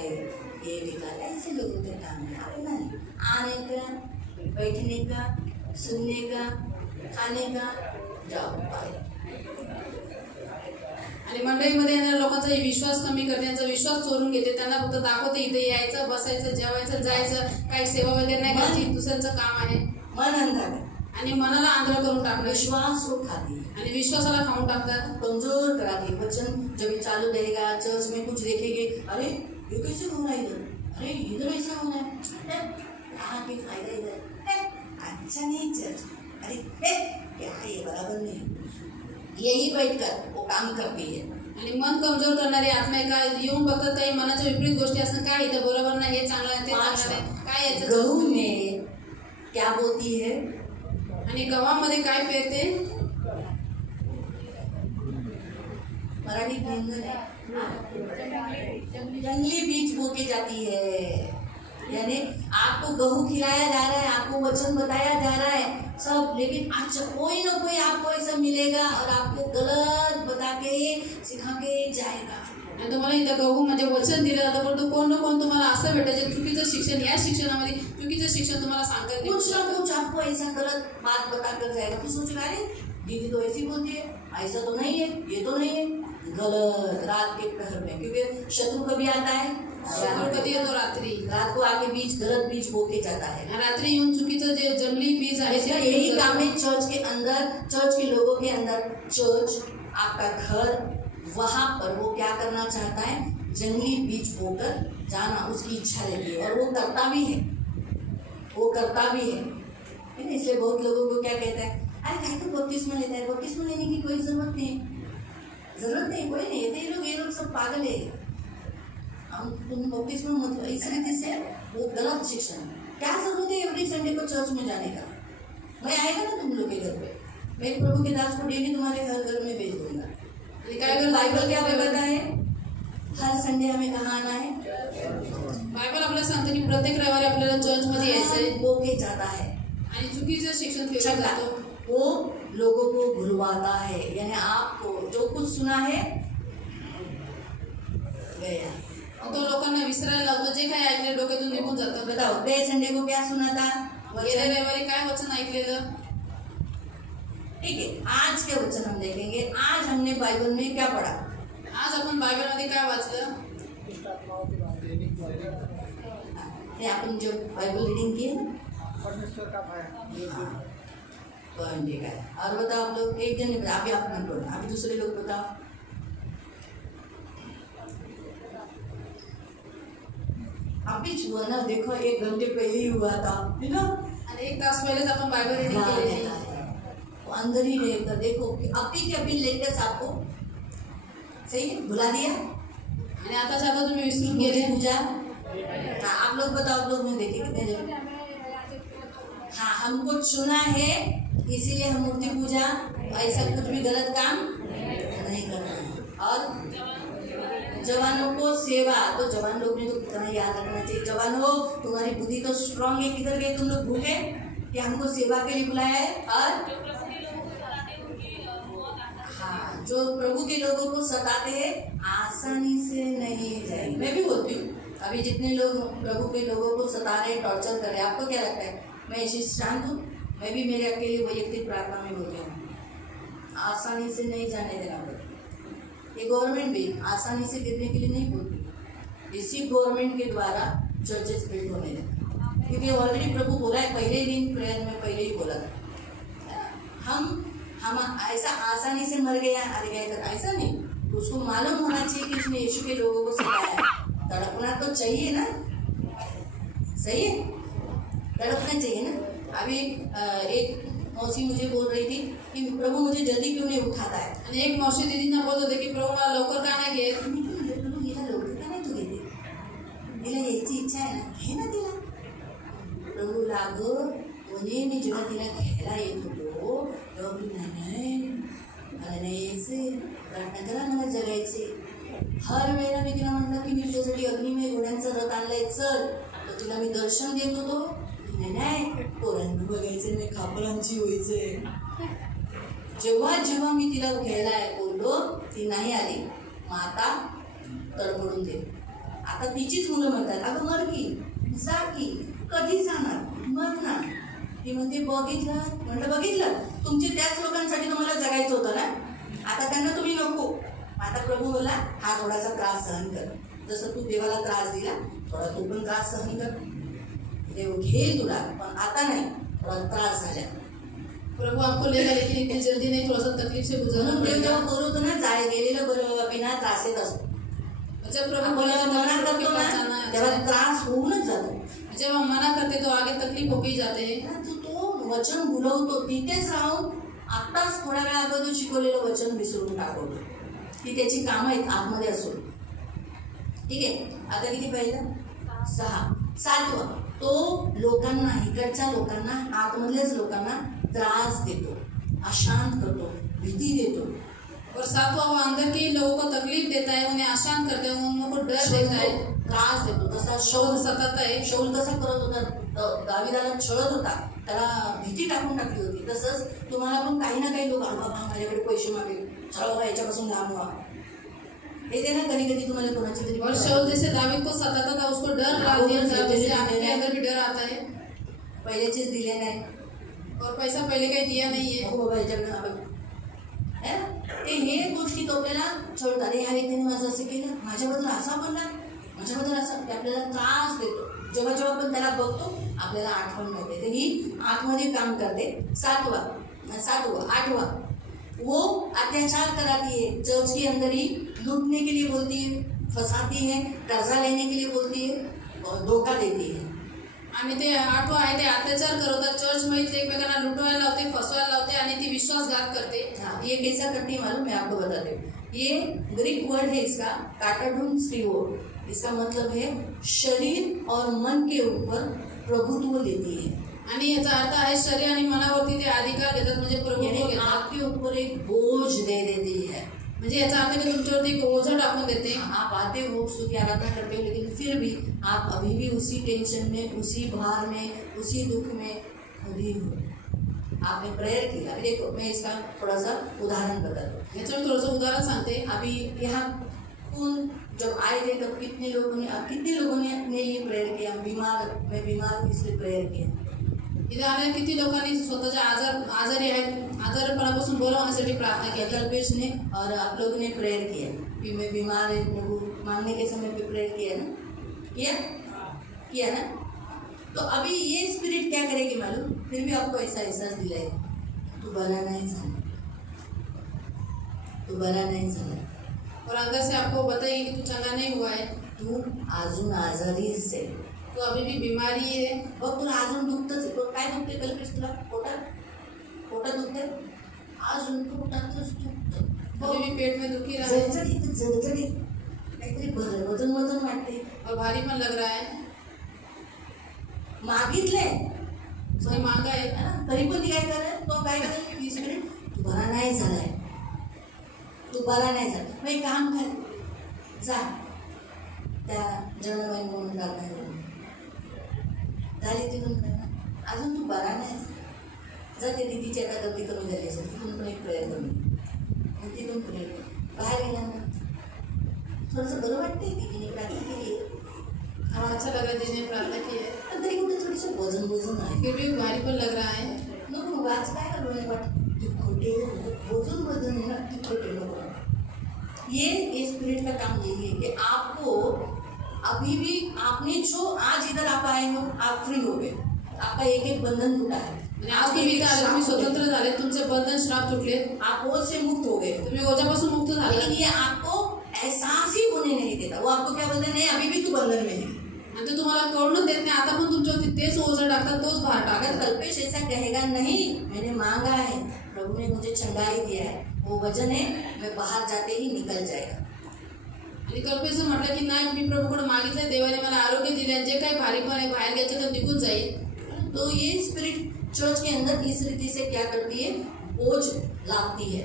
ये विकार, ऐसे लोगों का काम है। अरे नहीं, आने का, बैठने का, सुनने का, खाने का, जाओ बाय। आणि मंडळीमध्ये येणाऱ्या लोकांचा विश्वास कमी करते, त्यांचा विश्वास चोरून घेते, त्यांना फक्त दाखवते इथे यायचं, बसायचं, जेवायचं, जायचं, काही सेवा वगैरे नाही करायची, दुसऱ्यांचं काम आहे. मन अंधा कर, आणि मनाला आंधळ करून टाकणं, विश्वास को खाती है, आणि विश्वासाला खाऊन टाकतात. कमजोर कराती है। वचन जब ये चालू रहेगा, चर्च में कुछ देखेंगे, अरे ये कैसे हो रहा है इधर, अरे इधर ऐसा हो रहा है, यहाँ के फायदा इधर, अच्छा नहीं चर्च, अरे क्या ये बराबर नहीं, यही बैठकर वो काम करती है। आणि मन कमजोर करणारी आत्मा आहे का, येऊन बघतात काही मनाच्या विपरीत गोष्टी असतात, काय इथं बरोबर नाही, हे चांगलं आहे, ते चांगलं आहे, काय याचं. गहू में क्या बोती है? आणि गव्हामध्ये काय पेरते? मराठी जंगली बीज बो के जाती है। यानी आपको गहू खिलाया जा रहा है, आपको वचन बताया जा रहा है सब, लेकिन अच्छा कोई ना कोई आपको ऐसा मिलेगा और आपको गलत बता के सिखा के जाएगा। आणि तुम्हाला इथं गहू म्हणजे वचन दिलं जातं, परंतु कोण ना कोण तुम्हाला असं भेटायचं चुकीचं शिक्षण, या शिक्षणामध्ये चुकीचं शिक्षण तुम्हाला सांगतात. कुछ ना कुछ आपको ऐसा गलत बात बता कर जाएगा, तो सोच रहा है दीदी तो ऐसी बोलती है, ऐसा तो नहीं है, ये तो नहीं है, गलत। रात के प्रहर में, क्योंकि शत्रु कभी आता है, शत्रू कधी येतो? रात्री. रात को आके बीज गलत बीज बो के जाता है। रात्री येऊन चुकीचं जे जंगली बीज आहे इसका यही काम है चर्च के अंदर, चर्च के लोगों के अंदर। चर्च आपका घर, वहां पर वो क्या करना चाहता है? जंगली बीज बोकर जाना उसकी इच्छा रहती है और वो करता भी है, वो करता भी है ना। इसलिए बहुत लोगों को क्या कहता है, अरे कहीं तो बपतिस्मा लेता है, बपतिस्मा लेने की कोई जरूरत नहीं है, जरूरत नहीं, कोई नहीं है, ये लोग सब पागल है, हम तुम बपतिस्मा मत लो। इस रीति से वो गलत शिक्षण है। क्या जरूरत है एवरी संडे को चर्च में जाने का? मैं आएगा ना तुम लोग के घर पे, मैं प्रभु के दास को डेली तुम्हारे घर में भेज दूंगा। लेकिन बाइबल क्या बताता है? हर संडे हमें कहाँ आना है? बायबल आपल्याला सांगतं की प्रत्येक रविवारी आपल्याला चर्चमध्ये यायचंय वो के जाता है, आणि चुकीचं शिक्षण केलं छठा, जातं. वो लोगों को भुलवाता है, यानी आपको जो कुछ सुना है गया। तो लोकांना विसरायला लावतो, जे काही ऐकले डोक्यातून निघून जातं. बताओ गए संडे को क्या सुना था? गेल्या वचन। रविवारी काय वचन ऐकलेलं? ठीक है, आज के वचन हम देखेंगे। आज हमने बाइबल में क्या पढ़ा? आज आपण बायबलमध्ये काय वाचलं? ये अपन जो बाइबल रीडिंग की है ना, परमेश्वर का भय। हाँ, तो हम देखा है। और बताओ आप लोग, एक जन ने बताया, अभी आप मत बोलो, अभी दूसरे लोग बताओ। अभी हुआ ना, देखो 1 घंटे पहले ही हुआ था, है ना? आणि 1 तास पहिलेच आपण बायबल रीडिंग हाँ, केलेली. वो अंदर ही रहकर देखो कि अभी के अभी लेटेस्ट आपको सही है, भुला दिया। आणि आताच्या आता तुम्ही विसरून मुझे गेले. पूजा, हाँ आप लोग बताओ, आप लोग में देखे कितने जन? हाँ, हमको चुना है इसीलिए हम मूर्ति पूजा ऐसा कुछ भी गलत काम नहीं करना है। और जवानों को सेवा, तो जवान लोग ने तो कितना याद रखना चाहिए। जवानों, तुम्हारी बुद्धि तो स्ट्रांग है, किधर गए तुम लोग भूखे कि हमको सेवा के लिए बुलाया है? और हाँ, जो प्रभु के लोगों को सताते हैं आसानी से नहीं जाएंगे। मैं भी बोलती हूँ, अभी जितने लोग प्रभु के लोगों को सता रहे, टॉर्चर कर रहे हैं, आपको क्या लगता है मैं ऐसी शांत हूँ? मैं भी मेरे अकेले वैयक्तिक प्रार्थना में बोलती हूँ, आसानी से नहीं जाने देना पड़ता। ये गवर्नमेंट भी आसानी से गिरने के लिए नहीं बोलती, इसी गवर्नमेंट के द्वारा चर्चेस बिल्ड होने देते, क्योंकि ऑलरेडी प्रभु बोला है, पहले ही दिन प्रेयर में पहले ही बोला था। हम ऐसा आसानी से मर गया, अरे गए कर, ऐसा नहीं। उसको मालूम होना चाहिए कि उसने यीशु के लोगों को सताया है, तड़पना तो चाहिए ना, सही है, तड़पना चाहिए ना। अभी एक मौसी मुझे बोल रही थी कि प्रभु मुझे जल्दी क्यों नहीं उठाता है। आणि एक मावशी दीदींना बोलत होते की प्रभू मला लवकर का नाही घेत? प्रभु हिला लवकर का नाही तू घेते? तिला यायची इच्छा आहे ना, घे ना तिला. प्रभू लागो म्हणे, मी जेव्हा तिला घ्यायला येत होतो तेव्हा तू नाही मला नाही यायचे, प्रार्थना करा मला जगायचे. हर वेळेला मी तिला म्हटलं की मी तुझ्यासाठी अग्निमय घोड्यांचा रथ आणलाय, चल, तर तिला मी दर्शन देत होतो. नाही, पोरांना बघायचं नाही, खापरांची व्हायचंय. जेव्हा जेव्हा मी तिला घ्यायला बोललो ती नाही आली, मग आता तडफडून दे. आता तिचीच मुलं म्हणतात, अगं मर की, जा की, कधी जाणार, मत ना. ती म्हणते बघितलं, म्हटलं बघितलं, तुमचे त्याच लोकांसाठी तुम्हाला जगायचं होतं ना, आता त्यांना तुम्ही नको. आता प्रभू बोला, हा थोडासा त्रास सहन कर, जसं तू देवाला त्रास दिला थोडा तू पण त्रास सहन कर, देव घेईल तुला, पण आता नाही, थोडा त्रास झाला. प्रभु आपको लेगा लेकिन इतनी जल्दी नहीं, थोड़ा सा तकलीफ से गुजरना म्हणून देव पड़ेगा. जेव्हा बोलवतो ना, जाय गेलेलं बरं बिना त्रासेत असतो. जब प्रभु आपण बोला जेव्हा मना तो करतो ना तेव्हा त्रास होऊनच जातो. जब हम मना करते तो आगे तकलीफ होके ही जाते हैं. तू तो वचन भुलवतो, तिथेच राहून आत्ताच थोड्या वेळा अगोदर शिकवलेलं वचन विसरून टाकवतो. ती त्याची कामं आहेत आतमध्ये असून. ठीक आहे, आता किती पाहिलं? 6. 7वं, तो लोकांना, इकडच्या लोकांना, आतमधल्याच लोकांना त्रास देतो, अशांत करतो, भीती देतो. और 7वां वो अंदर के लोगों को तकलीफ देता है, उन्हें अशांत करते हैं, उनको डर देता है, त्रास देतो. जसा शोध सताता है. शौल कसा करत होता, दाविदाला छळत होता, त्याला भीती टाकून टाकली होती. तसंच तुम्हाला पण काही ना काही लोक, बाबा माझ्याकडे पैसे मागेल, चला याच्यापासून लांब व्हा, येते ना कधी कधी तुम्हाला कोणाची तरी. और शौल जैसे दावीद को सताता था, उसको डर डाल दिया था, वैसे आपके अंदर भी डर आता है. पहिल्याचेच दिले नाही, और पैसा पहले का ही दिया नहीं है. नको बाबा याच्याकडे आपण ते हे गोष्टी तो आपल्याला छळतात. ह्या व्यक्तीने माझं असं केलं, माझ्याबद्दल असा बोलला, माझ्याबद्दल असं, ते आपल्याला त्रास देतो. जेव्हा जेव्हा आपण त्याला बघतो आपल्याला आठवण मिळते, तर ही आतमध्ये काम करते. 8वां, वो अत्याचार कराती है, चर्च के अंदर ही लूटने के लिए बोलती है, फंसाती है, कर्जा लेने के लिए बोलती है और धोखा देती है। आणि ते आठवं आहे ते अत्याचार करवतात, चर्चमध्ये एकमेकांना लुटवायला लावते, फसवायला लावते आणि ती विश्वासघात करते. हाँ, ये कैसा करती है मालूम, मैं आपको बताती हूँ. ये ग्रीक वर्ड है इसका काटाडून स्टीओ. इसका मतलब है शरीर और मन के ऊपर प्रभुत्व लेती है. आणि याचा अर्थ आहे शरीर आणि मनावरती ते अधिकार घेतात, म्हणजे प्रभुत्व यानी घेतात. आपके ऊपर एक बोझ दे देती है. म्हणजे याचा अर्थ की तुमच्यावरती एक ओझं टाकून देते. आप आते हो, सुख की आराधना करते हो, लेकिन फिर भी आप अभी भी उसी टेंशन में, उसी भार में, उसी दुख में अभी हो. आपने प्रेयर किया. अभी देखो, मैं इसका थोड़ा सा उदाहरण बताता हूँ. याचं मी थोडंसं उदाहरण सांगते. अभी यहाँ कौन जब आए थे तब कितने लोगों ने अपने लिए प्रेयर किया. मैं बीमार हूँ इसलिए प्रेयर किया. इथे आल्या किती लोकांनी स्वतःच्या आजारी आहेत, आजारपणापासून बरं होण्यासाठी प्रार्थना केली. कल्पेश ने और आप लोगों ने प्रेयर किया कि मैं बीमार है, प्रभु मांगने के समय पे प्रेयर किया ना, किया ना. तो अभी ये स्पिरिट क्या करेगी मालूम, फिर भी आपको ऐसा एहसास दिलाएगा, तू बरा नहीं झाला, तू बरा नहीं झाला, और अंदर से आपको बताइए कि तू चंगा नहीं हुआ है, तू अजून आजारीच आहे. तो अभी भी बीमारी आहे. बघ तुला अजून दुखतच. काय दुखते कल्पेश तुला? पोटात दुखते, अजून पोटातच दुखतं. अभी भी पेट में दुखी रहा है जडजडीत काहीतरी वजन वाटते. और भारी पण लग रहा है. मागितलंय कोणी मांगा आहे. तरी पण ती काय करेल, तो काय करेल, 20 मिनिट तू बरा नाही झालाय, तू बरा नाही झाला. मग एक काम कर, जा त्या जणवाईन म्हणून टाकायला झाली तिथून अजून तू बरा नाही झाला. जा ते दिदीची आता गर्दी कमी झाली असेल, तिथून पण एक प्रेयर करून आणि तिथून प्रेयर बाहेर गेला ना थोडंसं बरं वाटतंय. तिने प्रार्थना केली, हाँ अच्छा लग रहा है जिन्हें प्रार्थना की है. पण तरी कुठे थोडीसं वजन आहे. फिर भी भारी पण लग रहा है. नको वाच काय करू वाट तिखोटे वजन है ना, तिखोटे नको. ये स्पिरिट का काम यही है कि आपको अभी भी आपने जो आज इधर आप आए हो, आप फ्री हो गए, आपका एक बंधन टूटा है. आणि आज तुम्ही इथे आले, तुम्ही स्वतंत्र झाले, तुमचे बंधन श्राप तुटले, आप बोझ से मुक्त हो गए. तुम्ही ओझ्यापासून मुक्त झाले. लेकिन ये आपको एहसास ही होने नहीं देता. वो आपको क्या बोलते हैं, नहीं अभी भी तू बंधन में है. आणि ते तुम्हाला कळूनच देत नाही. आता पण तुमच्यावरती तेच ओझं टाकतात, तोच भार अगर टाकतात. कल्पेश ऐसा कहेगा नहीं, मैंने मांगा है, प्रभु ने मुझे चंगाई दिया है, वो वजन है, मैं बाहर जाते ही निकल जाएगा. आणि कल्पेश म्हटलं की नाही, मी प्रभूकडे मागितलंय, देवाने मला आरोग्य दिले, जे काही भारीपण आहे बाहेर घ्यायचं तर निघून जाईल. तो ये स्पिरिट चर्च के अंदर इस रीति से क्या करती है, बोझ लाती है,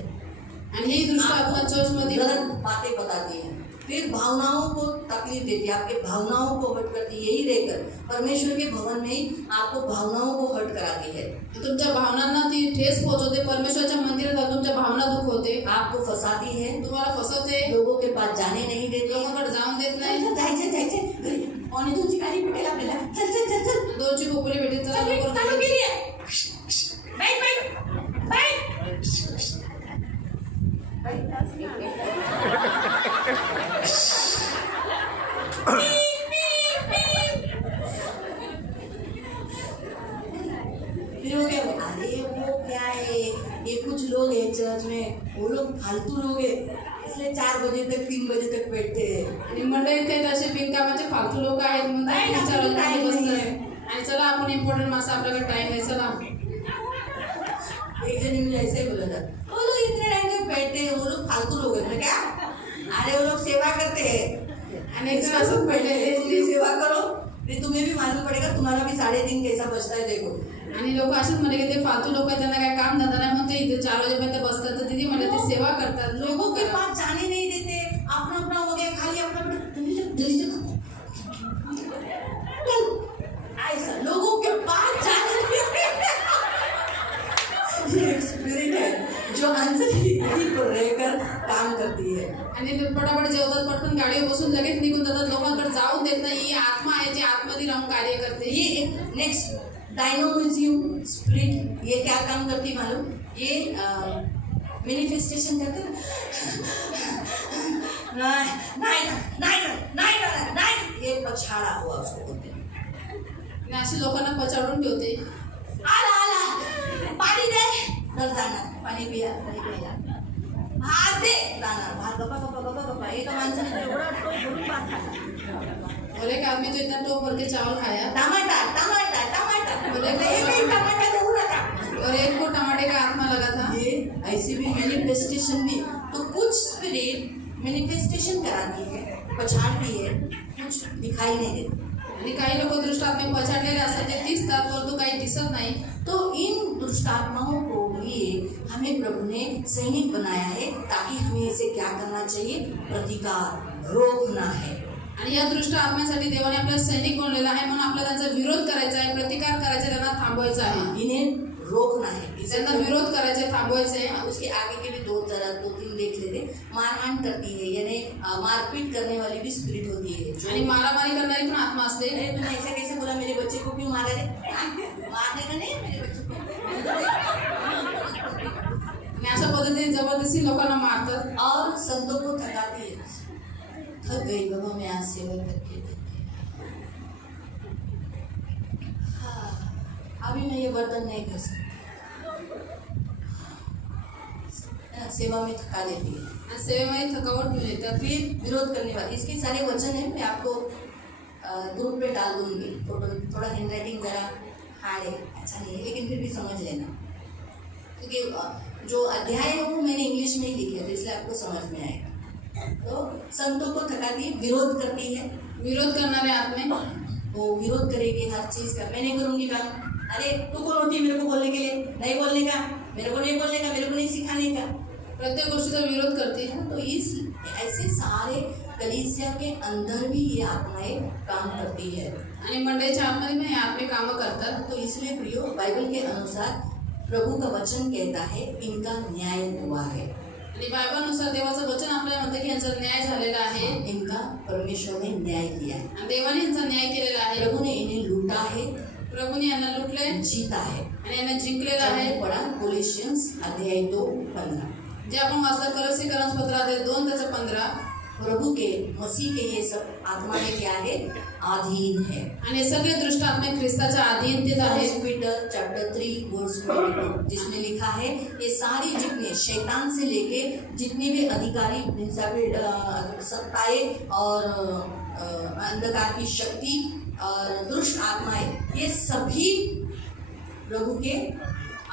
आणि ही दृष्ट आपल्या चर्चमध्ये गलत बातें बताती है, फिर भावनाओं को तकलीफ देती है, आपके भावनाओं को हर्ट करती है. यही रहकर परमेश्वर के भवन में ही आपको भावनाओं को हर्ट कराती है. तुमच्या भावनांना ती ठेस पोहोचवते. परमेश्वरच्या मंदिरात तुमच्या भावना दुखवते, आपको फंसाती है, तुम्हाला फसवते, लोगों के पास जाने नहीं देती. लोकांकडे जाऊन देत नाही. जायचं आणि तुमची गाडी भेटेल आपल्याला. चल दोनची खोपरी भेटेल, चला लवकर चालू जाऊ. केली आहे. फिर हो गया, अरे वो क्या है, ये कुछ लोग हैं चर्च में, वो लोग फालतू लोग हैं, इसलिए 4 बजे तक 3 बजे तक बैठते हैं. आणि मंडळीत काही असे बिनकामाचे फालतू लोक आहेत म्हणून नाही, तीन चार आपल्याला वाजेपर्यंत time बसतात. नाहीये. आणि चला आपण इम्पॉर्टंट मासा, आपल्याकडे टाइम आहे, चला. एक जन मुझे ऐसे ही बोला था, वो लोग इतने टाइम तक बैठते हैं, वो लोग फालतू लोग हैं. क्या? अरे वो लोग सेवा करते हैं. आणि एक जण असंच पडले, तुम सेवा करो, फिर तुम्हें भी मालूम पड़ेगा तुम्हारा भी 3:30 कैसा बचता है. देखो आणि लोक असेच म्हणे की ते फालतू लोक आहेत, त्यांना काय काम धंदा नाही म्हणून ते इथे 4 वाजेपर्यंत बसतात. तर तिथे म्हणे ते सेवा करतात. लोगों के पास जाने नहीं देते, अपना हो गया, खाली अपना ऐसा लोगों के पास जाने ये स्पिरिट है जो अंदर ही पर रहकर काम करती है. आणि ते पटापट जेवतात, पटकन गाडीवर बसून लगेच निघून जातात, लोकांकडे जाऊन देत नाही. ही आत्मा आहे जी आतमध्ये राहून कार्य करते. ये नेक्स्ट डायनोमिज्म स्पिरिट, ये क्या काम करती मालूम, ये मैनिफेस्टेशन करते नहीं, ये पछाड़ा हुआ उसको बोलते हैं. आणि अशी लोकांना पछाडून ठेवते. आला पाणी दे, तर जाणार पाणी पिया. भात दे राहणार भात गप्पा गप्पा गप्पा गप्पा एका माणसाने तर एवढा टोप भरून भात खाल्ला और एक आदमी तो इतना टोप भर के चावल खाया टमाटर टमाटर टमाटर बोले, ये नहीं टमाटर देऊ नका और एक को टमाटे का आत्मा लगा था। ये ऐसे भी मैनिफेस्टेशन भी तो कुछ स्पिरिट मैनिफेस्टेशन कराती है पछाड़ती है कुछ दिखाई नहीं देती आणि काही लोक दृष्ट आत्मे पछाडलेले असतात ते दिसतात परंतु काही दिसत नाही। तो इन दुष्ट आत्माओं को लिए हमें प्रभु ने सैनिक बनाया है ताकि हमें इसे क्या करना चाहिए प्रतिकार रोकना है आणि या दृष्ट आत्म्यासाठी देवाने आपल्याला सैनिक बनवलेला आहे म्हणून आपल्याला त्यांचा विरोध करायचा आहे प्रतिकार करायचा आहे त्यांना थांबवायचं आहे इन्हें रोकना है इसे त्यांना विरोध करायचे थांबवायचे आहे। उसके आगे के भी दो तीन देख लेते मारहान करती है यानी मारपीट करने वाली भी स्पिरिट होती है आणि मारामारी करणारी पण आत्मा असते। अरे तूने ऐसा कैसे बोला मेरे बच्चे को क्यों मारा रे मारने का नहीं मेरे बच्चे को आणि अशा पद्धतीने जबरदस्ती लोकांना मारतात। और संतों को थकाती है थक गई बाबा मैं आज सेवा करके हाँ अभी मैं ये बर्तन नहीं कर सकती सेवा में थका देती है आणि सेवेमध्ये थकावट घेऊन येतात। फिर विरोध करने वाली इसके सारे वचन हैं मैं आपको ग्रुप पे डाल दूंगी फोटो थोड़ा हैंड राइटिंग जरा हार्ड है अच्छा नहीं है लेकिन फिर भी समझ लेना क्योंकि जो अध्याय है वो मैंने इंग्लिश में ही लिखे तो इसलिए आपको समझ में आएगा। तो संतों को थकाती है विरोध करती है विरोध करणारे आत्मे वो विरोध करेगी हर चीज़ का मैं नहीं करूँगी काम अरे तू कौन होती है मेरे को बोलने के लिए नहीं बोलने का मेरे को नहीं बोलने का मेरे को नहीं सिखाने का प्रत्येक गोष्टीचा विरोध करते हैं। तो इस ऐसे सारे कलीसिया के अंदर भी ये आत्माएं काम करती है आणि मंडळीच्या आतमध्ये पण हे आत्मे कामं करतात। तो इसलिए प्रियो बाइबल के अनुसार प्रभु का वचन कहता है इनका न्याय हुआ है आणि बायबलनुसार देवाचं वचन आपल्याला म्हणतं की यांचा न्याय झालेला आहे इनका परमेश्वर ने न्याय किया है आणि देवाने यांचा न्याय केलेला आहे। प्रभु ने इन्हें लूटा है प्रभूने यांना लुटले जीता है आणि यांना जिंकलेला आहे। हमने पढ़ा कोलोसियंस अध्याय 2:15 जे आपण वाचलं कलसीकरण पत्रात 2:15 प्रभु के मसीह के ये सब आत्माएं क्या है अधीन है आणि हे सगळे दृष्ट आत्मे ख्रिस्ताच्या अधीनतेत आहेत। पीटर चैप्टर 3 वर्स 22 जिसमें लिखा है ये सारी जितने शैतान से लेके जितने भी अधिकारी सत्ताएं और अंधकार की शक्ति और दुष्ट आत्माएं ये सभी प्रभु के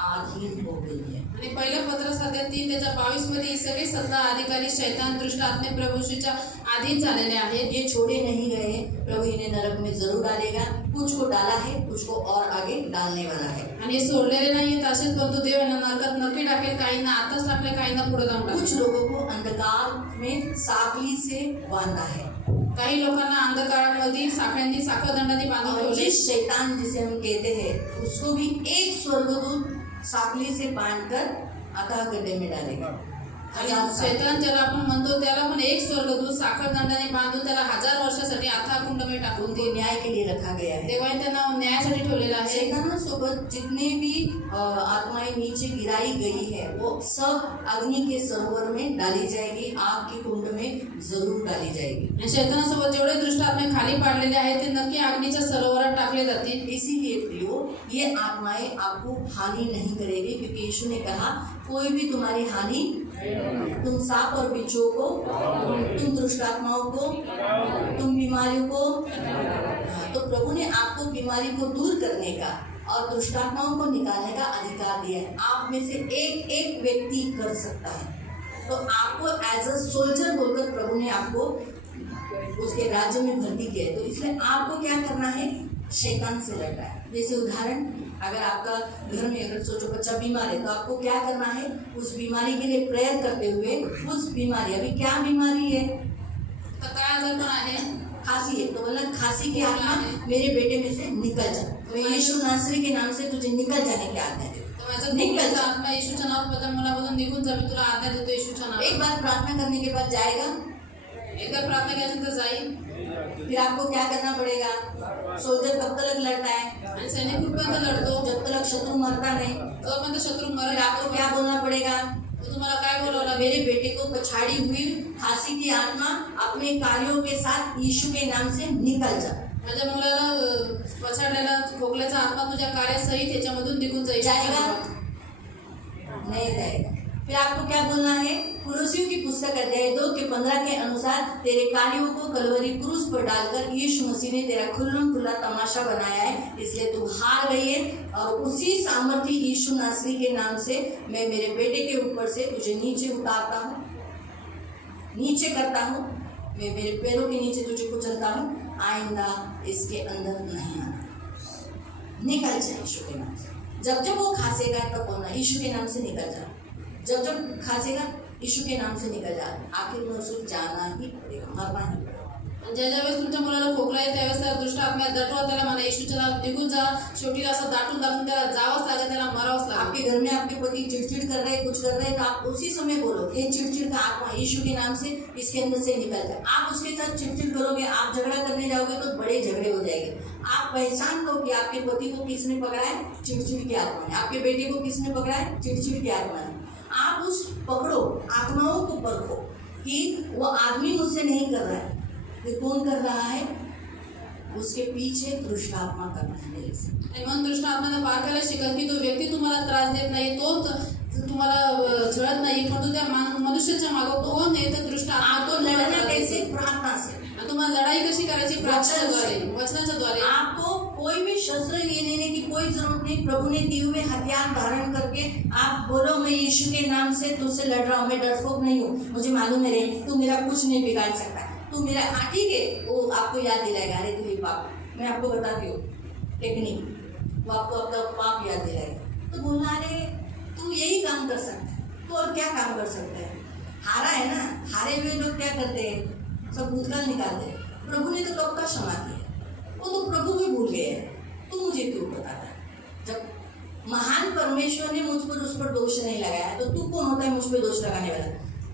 अधीन हो गई है आणि पहिलं पत्र सध्या 3:22 मध्ये सगळे सत्ता अधिकारी शैतान दृष्ट आत्मे प्रभूशीच्या अधीन झालेले आहेत। ये छोड़े नहीं गए हैं प्रभु इन्हें नरक में जरूर डालेगा कुछ को डाला है कुछ को और आगे डालने वाला है आणि हे सोडलेले नाहीये तसेच परंतु देव यांना नरकात नक्की टाकेल काहींना आताच टाकले काहींना पुढे जाऊन टाकेल। कुछ लोगों को अंधकार में साखली से बांधा है काही लोकांना अंधकारामध्ये साखळ्यांनी साखळदंडाने बांधून और ठेवले। जिस शैतान जिसे हम कहते हैं उसको भी एक स्वर्गदूत साखली से बांधकर अथाह गड्ढे में डालेगा आणि शैतान ज्याला आपण म्हणतो त्याला पण एक स्वर्गदूत साखळदंडाने बांधून त्याला 1000 वर्षासाठी अथाह कुंडमध्ये टाकून उनको ते न्याय के लिए रखा गया है देवाने त्यांना न्यायासाठी ठेवलेलं आहे। शैतानों जितने भी आत्माएं नीचे गिराई गई है वो सब अग्नि के सरोवर में डाली जाएगी आग के कुंड में जरूर डाली जाएगी आणि शैतानासोबत जेवढे दृष्ट आत्मे खाली पाडलेले आहेत ते नक्की अग्नीच्या सरोवरात टाकले जातील। इसीलिए प्रियो ये आत्माएं आपको हानि नहीं करेगी क्योंकि यीशु ने कहा कोई भी तुम्हारी हानि तुम सांप और बिच्छू को तुम दुष्ट आत्माओं को तुम बीमारियों को तो प्रभु ने आपको बीमारी को दूर करने का और दुष्ट आत्माओं को निकालने का अधिकार दिया है। आप में से एक एक व्यक्ति कर सकता है तो आपको एज अ सोल्जर बोलकर प्रभु ने आपको उसके राज्य में भर्ती किया है। तो इसलिए आपको क्या करना है शैतान से लड़ना है। जैसे उदाहरण अगर आपका घर में अगर सोचो बच्चा बीमार है तो आपको क्या करना है उस बीमारी के लिए प्रेयर करते हुए उस बीमारी अभी क्या बीमारी है तर काय आजारपण आहे खांसी है तो बोला खांसी की आत्मा मेरे बेटे में से निकल जा तो यीशु नासरी के नाम से तुझे निकल जाने की आज्ञा दे तर माझा निकलचा आत्मा येशूच्या नावात मुलामधून निघून जा मी तुला आज्ञा देतो येशूच्या नावात। एक बार प्रार्थना करने के बाद जाएगा एकदा प्रार्थना केल्यानंतर तर जाईल फिर आपको क्या करना पड़ेगा सोल्जर कब तक लड़ता है आणि सैनिक कुठपर्यंत लढतो जब तक शत्रु मरता नहीं तोपर्यंत शत्रू फिर मरेल। आपको क्या बोलना पड़ेगा तो तुम्हाला काय बोलावं लागेल मेरे बेटे को पछाड़ी हुई खांसी की आत्मा अपने कार्यों के साथ यीशु के नाम से निकल जा माझ्या मुलाला पछाडलेला खोकल्याचा आत्मा तुझ्या कार्यासहित त्याच्यामधून निघून जाईल। जाएगा नहीं जाएगा फिर आपको क्या बोलना है? कुलुसियों की पुस्तक अध्याय 2 के 15 के अनुसार तेरे कार्यों को कलवरी क्रूस पर डालकर यीशु मसीह ने तेरा खुला तमाशा बनाया है, इसलिए तू हार गई है। और उसी सामर्थी यीशु नासरी के नाम से मैं मेरे बेटे के ऊपर से तुझे नीचे उतारता हूँ, नीचे करता हूँ, मैं मेरे पैरों के नीचे तुझे कुचलता हूँ, आइंदा इसके अंदर नहीं आना। निकल जा यीशु के नाम से। जब जब वो खांसेगा तब बोलना यीशु के नाम से निकल जा। जब जब खांसेगा यीशु के नाम से निकल जा। आखिर में उसको जाना ही पड़ेगा, मरना ही पड़ेगा। ज्या ज्यावेळेस तुमच्या मुलाला खोकला येते त्यावेळेस त्याला दुष्ट आत्म्यात दटवा, त्याला म्हणा येशूच्या नावात निघून जा। शेवटी असं दाटून त्याला जावंच लागेल, त्याला मरावंच लागेल। आपके घर में आपके पति चिड़चिड़ कर रहे हैं, कुछ कर रहे हैं, तो आप उसी समय बोलो ये चिड़चिड़ का आत्मा यीशु के नाम से इसके अंदर से निकल जाए। आप उसके साथ चिड़चिड़ करोगे, आप झगड़ा करने जाओगे तो बड़े झगड़े हो जाएंगे। आप पहचान लो कि आपके पति को किसने पकड़ा है? चिड़चिड़ की आत्मा ने। आपके बेटे को किसने पकड़ा है? चिड़चिड़ की आत्मा ने। आप उस पकड़ो, आत्माओं को परखो कि वो आदमी मुझसे नहीं कर रहा है, ये कौन कर रहा है? उसके पीछे दुष्ट आत्मा करना है मेरे से। आणि म्हणून दुष्ट आत्म्याने पारखायला शिका की तो व्यक्ती तुम्हाला त्रास देत नाही, तो तुम्हाला छळत नाही, परंतु त्या मनुष्याच्या मागे कोण आहे? तर दुष्ट आत्मा। आपको लड़ना कैसे? प्रार्थना से। तुम्हाला लढाई कशी करायची? प्रार्थनेद्वारे, वचनाच्या द्वारे। आपको कोई भी शस्त्र ये लेने की कोई जरूरत नहीं। प्रभु ने दिए हुए हथियार धारण करके आप बोलो मैं यीशु के नाम से तुझसे लड़ रहा हूँ, मैं डरपोक नहीं हूँ, मुझे मालूम है रे तू मेरा कुछ नहीं बिगाड़ सकता, तू मेरा। हाँ ठीक है, वो आपको याद दिलाएगा, अरे तू ये पाप, मैं आपको बताती हूँ टेक्निक, वो आपको अपना पाप याद दिलाएगा। तो बोलना अरे तू यही काम कर सकता है, तो और क्या काम कर सकता है? हारा है ना, हारे हुए लोग क्या करते हैं? सब भूतकाल निकालते हैं। प्रभु ने तो कब का क्षमा किया, वो तो प्रभु भी भूल गए हैं, तू मुझे क्यों बताता है? जब महान परमेश्वर ने मुझ पर उस पर दोष नहीं लगाया तो तू कौन होता है मुझ पर दोष लगाने वाला?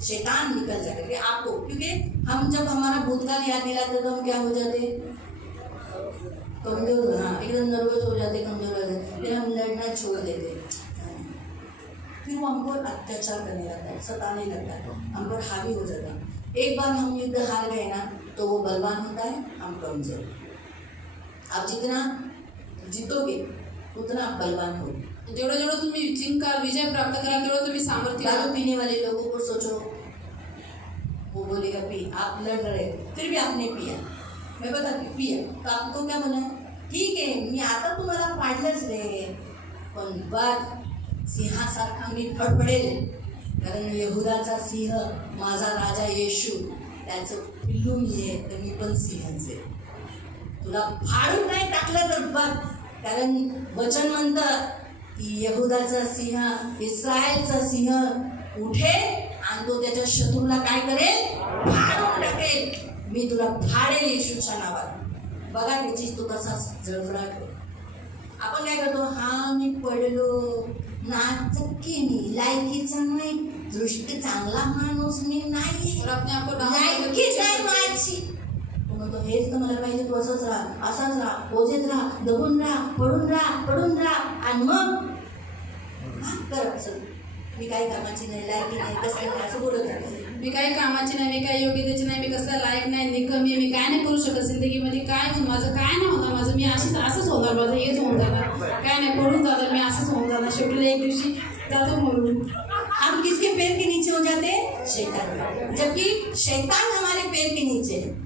शैतान निकल जाएगा आपको, क्योंकि हम जब हमारा भूतकाल याद दिलाते तो हम क्या हो जाते? कमजोर। हाँ, एकदम नर्वस हो जाते, कमजोर हो जाते, फिर हम लड़ना छोड़ देते, फिर वो हमको अत्याचार करने लगता है, सताने लगता है, हम पर हावी हो जाता है। एक बार हम युद्ध हार गए ना तो वो बलवान होता है, हम कमजोर। आप जितना जीतोगे उतना आप बलवान हो। जेवढं जेवढं तुम्ही जिंकाल, विजय प्राप्त कराल, तेवढं तुम्ही सामर्थ्य। दारू पीने वाले लोगों को सोचो, वो बोलेगा पी, आप लड़ रहे फिर भी आपने पिया, मैं बताती पिया, तो आपको क्या बोला? ठीक आहे, मी आता तुम्हाला पाडलंच रे, पण बघ सिंहासारखा मी फडफडेल, कारण यहुदाचा सिंह माझा राजा येशू, त्याचं पिल्लू मी आहे, तर मी पण सिंहच आहे, तुला फाडून नाही टाकलं तर बघ, कारण वचन म्हणतं की यहुदाचा सिंह, इस्रायलचा सिंह उठे आणि तो त्याच्या शत्रूला काय करेल? फाडून टाकेल, मी तुला फाडेल येशूच्या नावात। बघा त्याची तो कसा जळफळाट होतो। आपण काय करतो? हा मी पडलो, नाचके मी, लायकीचा नाही, दृष्ट चांगला माणूस मी नाही, और अपने आप को डाउन लायकीच नाही माझी, तो हेच तर मला पाहिजे, तू असंच राहा, असाच राहा, ओझेत राहा, दबून राहा, पडून राहा, आणि मग कर असं, मी काही कामाची नाही, लायकी नाही, कसं नाही, असं बोलत राहा। मी काही कामाची नाही, मी काही योग्यतेची नाही, मी कसला लायक नाही, निकमी, मी काय नाही करू शकत जिंदगीमध्ये, काय होऊन माझं काय नाही होणार, माझं मी असंच होणार, माझं हेच होऊन जाणार, काय नाही पडून जाणार, मी असंच होऊन जाणार, शेवटी एक दिवशी जातो म्हणून। हम किसके पैर के नीचे हो जाते हैं? शैतान। जबकि शैतान हमारे पैर के नीचे है,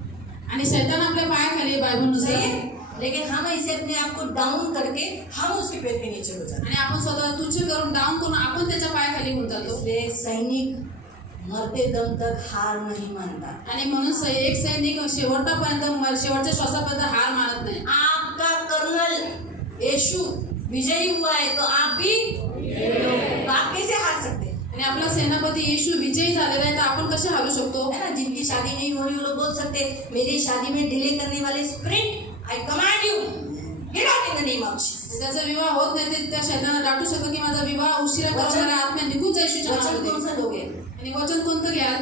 आणि शैतान आपल्या पायाखाली बायबलनुसार सही आहे, है? लेकिन हम इसे अपने आप को डाउन करके हम उसके पैर के नीचे हो जाते आणि आपण स्वतःला तुच्छ करून डाऊन करून आपण त्याच्या पायाखाली होऊन हैं। जातो। इसलिए सैनिक मरते दम तक हार नहीं मानता। आणि म्हणून एक सैनिक शेवटपर्यंत, शेवटच्या श्वासापर्यंत हार मानत नाही। आपका कर्नल यीशु विजयी हुआ है तो आप भी, तो आप कैसे हार सकते हैं? आणि आपला सेनापती येशू विजयी झालेला आहे, तर आपण कसे हारू शकतो? है ना, जिनकी शादी नहीं हो रही वो लोग बोल सकते हैं मेरी शादी में डिले करने वाले spirit, I command you get out in the name of Jesus. त्याचा विवाह होत नाही, ते त्या शैतानाला डाटू शकतो की माझा विवाह उशिरा करणाऱ्या आत्म्या निघून जा येशूच्या वचन नावामध्ये। कौन सा लोगे? आणि वचन कोणतं घ्याल?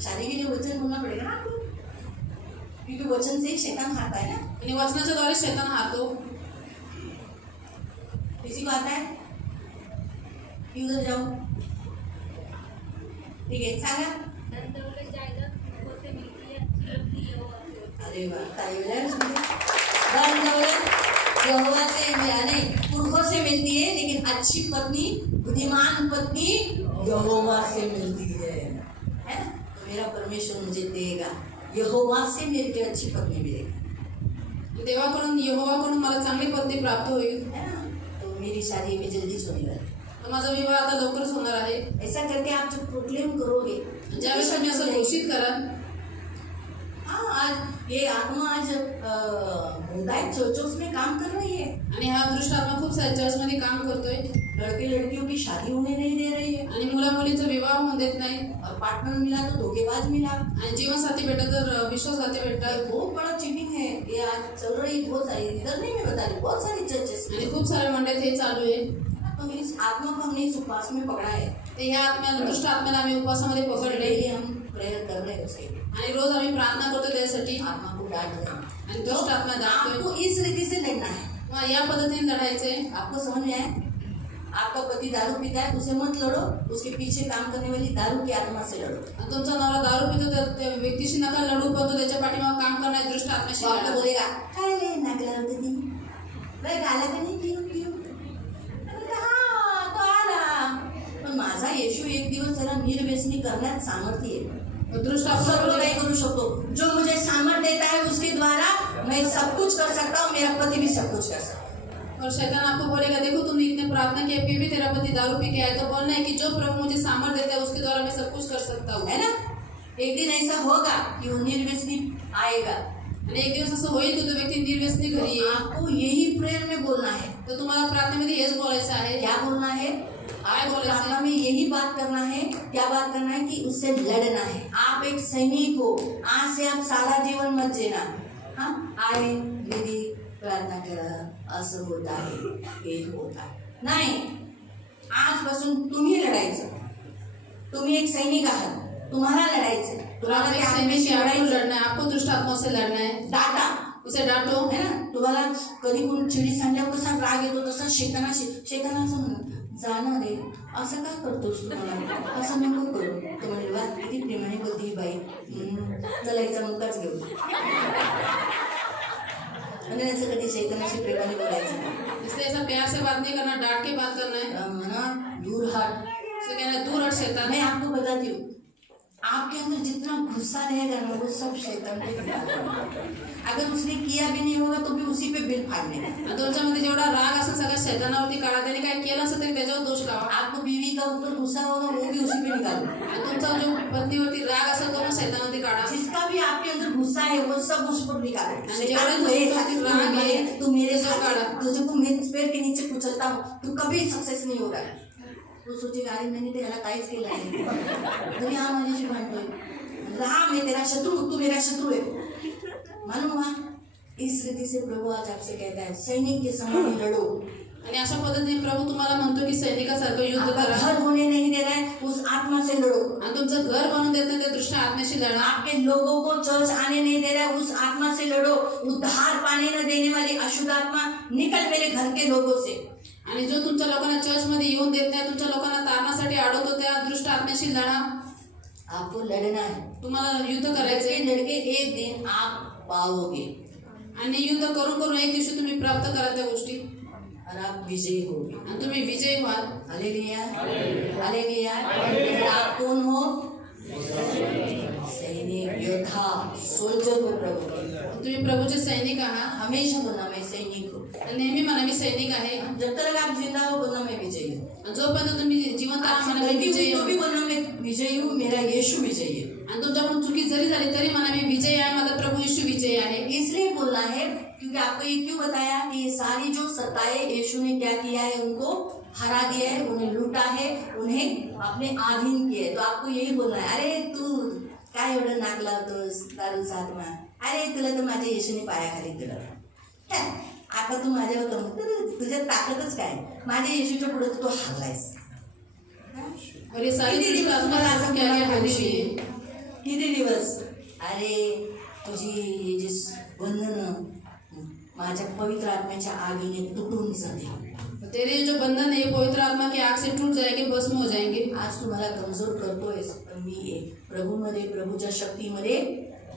शादी के लिए वचन बोलना पड़ेगा ना आपको, क्योंकि वचन से ही शैतान हारता है ना। आणि वचनाच्या द्वारे शैतान हारतो। किसी को आता है कि उधर जाओ? ठीक है, सांगा। धनदौलत जायदाद पुरखों से मिलती है, अच्छी लगती है वो अच्छी। अरे वाह, ताली बजाओ इसमें। धन दौलत यहोवा से मिला नहीं, पुरखों से मिलती है, लेकिन अच्छी पत्नी, बुद्धिमान पत्नी यहोवा से मिलती है ना? तो मेरा परमेश्वर मुझे देगा, यहोवा से मेरे को अच्छी पत्नी मिलेगी, देवाकडून यहोवाकडून मला चांगली पत्नी प्राप्त होईल, है ना? तो मेरी शादी अभी जल्दी होने वाली है। तर माझा विवाह आता लवकरच होणार आहे। ऐसा करके आप जब प्रोक्लेम करोगे, ज्यावेळेस तुम्ही असं घोषित कराल, हाँ, आज ये आत्मा आज बहुतायत चर्चों में काम कर रही है। आणि हा दृष्ट आत्मा खूप साऱ्या चर्चमध्ये काम करतोय लड़के लड़कियों की शादी होने नहीं दे रही है, आणि मुला मुलींचा विवाह होऊन देत नाही, और पार्टनर मिला तो धोखेबाज मिला। आणि जीवनसाथी भेटत तर विश्वासघाती ये भेटतात, बहुत बड़ा चीटिंग है, ये आज चल रही है बहुत सारी, इधर नहीं मैं बता रही, बहुत सारी चर्चेस आणि खूप साऱ्या मंडळीत हे चालू आहे। तो इस आत्मा को हमने इस उपवास में पकड़ा है, ते ह्या आत्म्याला दुष्ट आत्म्याला आम्ही उपवासामध्ये पकडले डेली हम प्रेयर कर रहे हैं उसके लिए, आणि रोज आम्ही प्रार्थना करतो त्यासाठी, आत्मा को डांट रहे हैं। आणि दुष्ट आत्मा आपको दाखवतोय, इस रीति से लड़ना है। मग या पद्धतीने लढायचंय। आपको समझ में आया? आपका पति दारू पीता है, उसे मत लड़ो, उसके पीछे काम करने वाली दारू की आत्मा से लड़ो। आणि तुमचा नवरा दारू पितो तर त्या व्यक्तीशी नका लढू, पण तो त्याच्या पाठीमागे काम करणाऱ्या दुष्ट आत्म्याशी तो आपको लढा। बोलेगा काय ले नागला होती ती वह गाला का नहीं पिऊ पिऊ, हाँ तो आला, पण माझा येशू एक दिवस त्याला निर्व्यसनी करण्यात सामर्थ्य आहे, दुष्ट सर्व आत्मा काही करू शकतो। जो मुझे सामर्थ्य देता है उसके द्वारा मैं सब कुछ कर सकता हूँ, मेरा पति भी सब कुछ कर सकता है। और शैतान आपको बोलेगा, देखो तुमने इतने प्रार्थना किया फिर भी तेरा पति दारू पी के आया, तो बोलना है कि जो प्रभु मुझे सामर्थ्य देता है उसके द्वारा मैं सब कुछ कर सकता हूँ, है ना? एक दिन ऐसा होगा कि वो निर्व्यसनी आएगा, आणि एक दिवस असं होईल की तो व्यक्ती निर्व्यसनी घरी येईल। आपको यही प्रेयर में बोलना है। तर तुम्हाला प्रार्थनेमध्ये हेच बोलायचं आहे। क्या बोलना है? काय आपको बोलायचं प्रार्थना आहे? में यही बात करना है। क्या बात करना है? कि उससे लड़ना है। आप एक सैनिक हो, आज से आप सारा जीवन मत जीना। हाँ, आए दीदी प्रार्थना करा, असं होत आहे, हे होत आहे, नाही, आजपासून तुम्ही लढायचं। तुम्ही एक सैनिक आहात, तुम्हाला लढायचं, तुम्हाला आप एक त्या सैनिक आत्म्याशी है, आपको लढायचं। लड़ना है, आपको दुष्ट आत्मा से लड़ना है। डाटा उसे डांटो, है ना? तुम्हाला कधी कोण चिडी सांडल्यावर कसा राग येतो तसा शेताना असं म्हणत, जाणार रे, असं का करतोस तू मला, असं नको करू। तो म्हणले वा किती प्रेमाने बोलते ही बाई, चला हिचा मुकाच घेऊ। आणि असं कधी शैतानाशी प्रेमाने बोलायचं नाही। इसलिए ऐसा प्यार से बात नहीं करना, डांट के बात करना है। म्हणा दूर हट। उसे कहना है, दूर हट शैतान। मैं आपको बताती हूँ, आपके अंदर जितना गुस्सा रहेगा ना वो सब शैतान पे निकालना। अगर उसने किया भी नहीं होगा तो भी उसी पे बिल फाड़ने का। आणि तुमच्यामध्ये जेवढा राग असेल सगळ्या शैतानावरती काढा, त्याने काय केलं असेल तरी त्याच्यावर दोष लावा। आपको बीवी का ऊपर गुस्सा होगा वो भी उसी पे निकालो। आणि तुमचा जो पत्नीवरती राग असेल तो मग शैतानावरती काढा। जिसका भी आपके अंदर गुस्सा है वो सब उस पर निकालो। आणि शैतान जेवढे को ये तुमच्यावरती राग आहे, तू मेरे तो साथ काढा। तुझे को मेरे पैर के नीचे कुचलता हूँ, तू कभी सक्सेस नहीं होगा। तो सोचेगा अरे मैंने तो याला काहीच केलं नाही, तरी हा माझ्याशी भांडतोय, हा मैं तेरा शत्रु, तू मेरा शत्रु है। मालूम हुआ? इस रीति से प्रभु आज आपसे कहता है सैनिक के समान लड़ो। आणि अशा पद्धतीने प्रभू तुम्हाला म्हणतो की सैनिकासारखं युद्ध आपका करा। घर होने नहीं दे रहा है, उस आत्मा से लड़ो। आणि तुमचं घर बनवून देत नाही त्या दुष्ट आत्म्याशी लढा। आपके लोगों को चर्च आने नहीं दे रहा है, उस आत्मा से लड़ो। उद्धार पाने न देने वाली अशुद्ध आत्मा निकल मेरे घर के लोगों से। आणि जो तुमच्या लोकांना चर्चमध्ये येऊन देत नाही, तुमच्या लोकांना तारणासाठी अडवतो, त्या दुष्ट आत्म्याशी लढा। आपको लड़ना है, तुम्हाला युद्ध लड़के करायचे लड़के एक दिन आप पाओगे आणि युद्ध करून करून एक दिवशी तुम्ही प्राप्त करा त्या गोष्टी और आप विजयी होगे। आणि तुम्ही विजयी व्हाल। Hallelujah, hallelujah. आप कौन हो? सैनिक, योद्धा, सोल्जर हो प्रभु के। तुम्ही प्रभूचे सैनिक आहात। हमेशा बोलना मैं सैनिक हूँ। नेहमी म्हणा मी सैनिक आहे। जब तक आप जिंदा हो बोलना मैं विजयी हूँ। आणि जोपर्यंत तुम्ही जिवंत आहात आपसे म्हणा मी गलती हुई विजयी तो आहे। भी बोलना मैं विजयी हूँ, मेरा यीशु विजयी है। आणि तुमच्याकडून चुकी जरी झाली तरी म्हणा मी विजयी आहे, माझा प्रभू यीशु विजयी आहे। इसलिए बोलना है क्योंकि आपको ये क्यों बताया कि ये सारी जो सत्ताएं यीशु ने क्या किया है, उनको हरा दिया है, उन्हें लूटा है, उन्हें अपने अधीन किया है। तो आपको यही बोलना है, अरे तू काय एवढं नाक लावतोस दारूचा आत्मा, अरे तुला तर माझ्या येशूने पायाखाली दिलं, आता तू माझ्यावर तुझ्यात ताकदच काय, माझ्या येशूच्या पुढे तू हरलायस। और ये सारी किती दुष्ट दिवस आत्मा तुम्हाला असं क्या क्या कोणाला हरली खाली आहे? किती दिवस, अरे तुझी हे जे बंधन माझ्या पवित्र आत्म्याच्या आगीने तुटून जाते। तेरे जो बंधन है ये पवित्र आत्मा की आग से टूट जाएंगे, भस्म हो जाएंगे। आज तुम्हाला कमजोर करतोय, पण मी प्रभूमध्ये, प्रभूच्या शक्तीमध्ये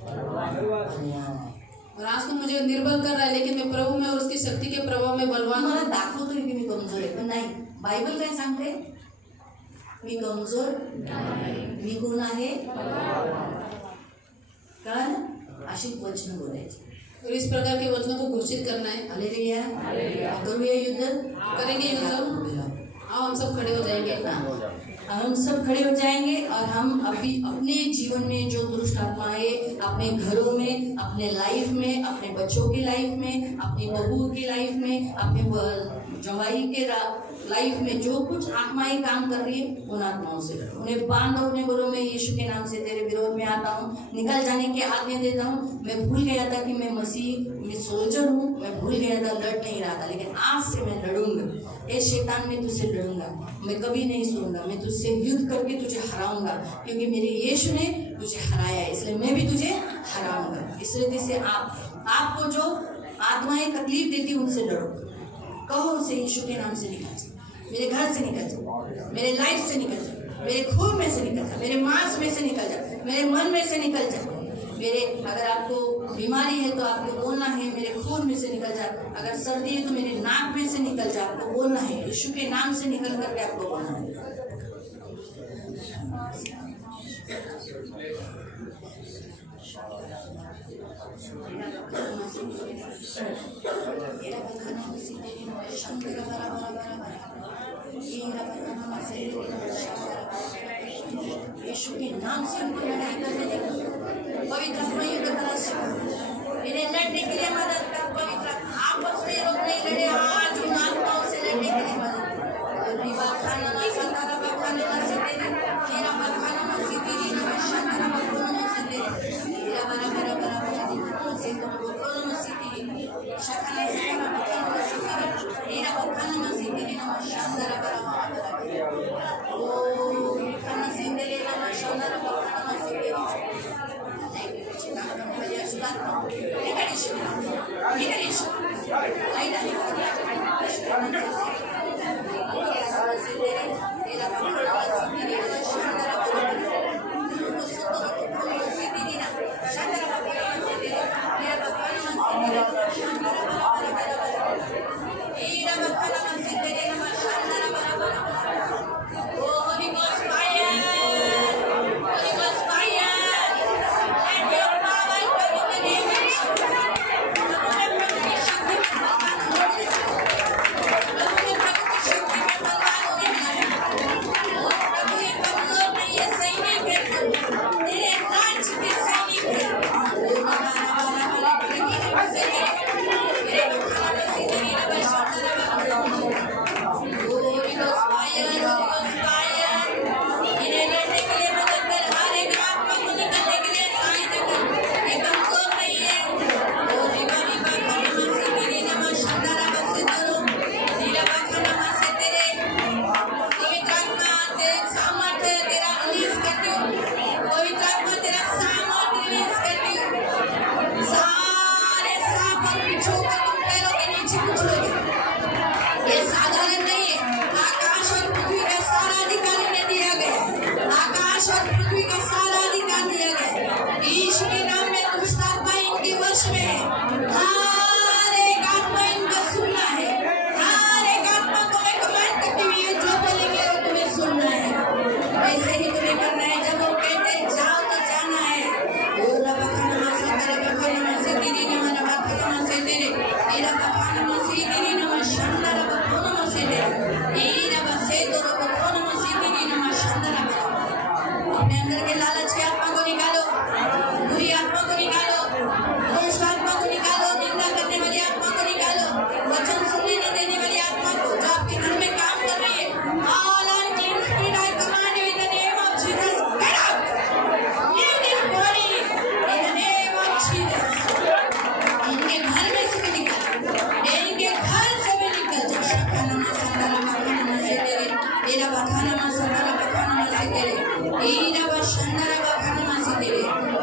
बलवान आहे। और आज तो मुझे निर्बल कर रहा है, लेकिन मैं प्रभु में और उसकी शक्ति के प्रभाव में बलवान मला हूँ। दाखवतोय की मी कमजोर आहे, पण नाही. बायबल काय सांगते? मी कमजोर, मी कोण आहे? कारण अशी वचन बोलायची. और इस प्रकार के वचनों को घोषित करना है। हालेलुया. करूया युद्ध. करेंगे युद्ध। आओ हम सब खड़े हो जाएंगे। हम सब खड़े हो जाएंगे और हम अभी अपने जीवन में जो दुष्ट आत्माएं अपने घरों में, अपने लाइफ में, अपने बच्चों की लाइफ में, अपनी बहू की लाइफ में, अपने जवाई के लाइफ में जो कुछ आत्माएं काम कर रही है, उन आत्माओं से उन्हें बांधो, उन्हें बोलो मैं यीशु के नाम से तेरे विरोध में आता हूँ, निकल जाने की आज्ञा देता हूँ. मैं भूल गया था कि मैं मसीह, मैं सोल्जर हूँ, मैं भूल गया था, लड़ नहीं रहा था, लेकिन आज से मैं लड़ूंगा. ए शैतान, मैं तुझसे लड़ूंगा, मैं कभी नहीं सुनूंगा, मैं तुझसे युद्ध करके तुझे हराऊंगा, क्योंकि मेरे यीशु ने तुझे हराया है, इसलिए मैं भी तुझे हराऊंगा. इस रीति से आपको जो आत्माएं तकलीफ देती उनसे लड़ो. कहो उनसे यीशु के नाम से निकल जा, मेरे घर से निकल जा, मेरे लाइफ से निकल जा, मेरे खून में से निकल जा, मेरे मांस में से निकल जा, मेरे मन में से निकल जा. मेरे अगर आपको बीमारी है तो आपको बोलना है मेरे खून में से निकल जा. अगर सर्दी है तो मेरे नाक में से निकल जा, आपको बोलना है यीशु के नाम से निकल करके आपको बोलना है. यीशु के नाम से उनको लड़ाई करने लगी. पवित्र आत्मा युद्ध करा सीखा, इन्हें लड़ने के लिए मदद कर. पवित्र आपस में लोग नहीं लड़े, आज उन आत्माओं से लड़ने के लिए मदद कर.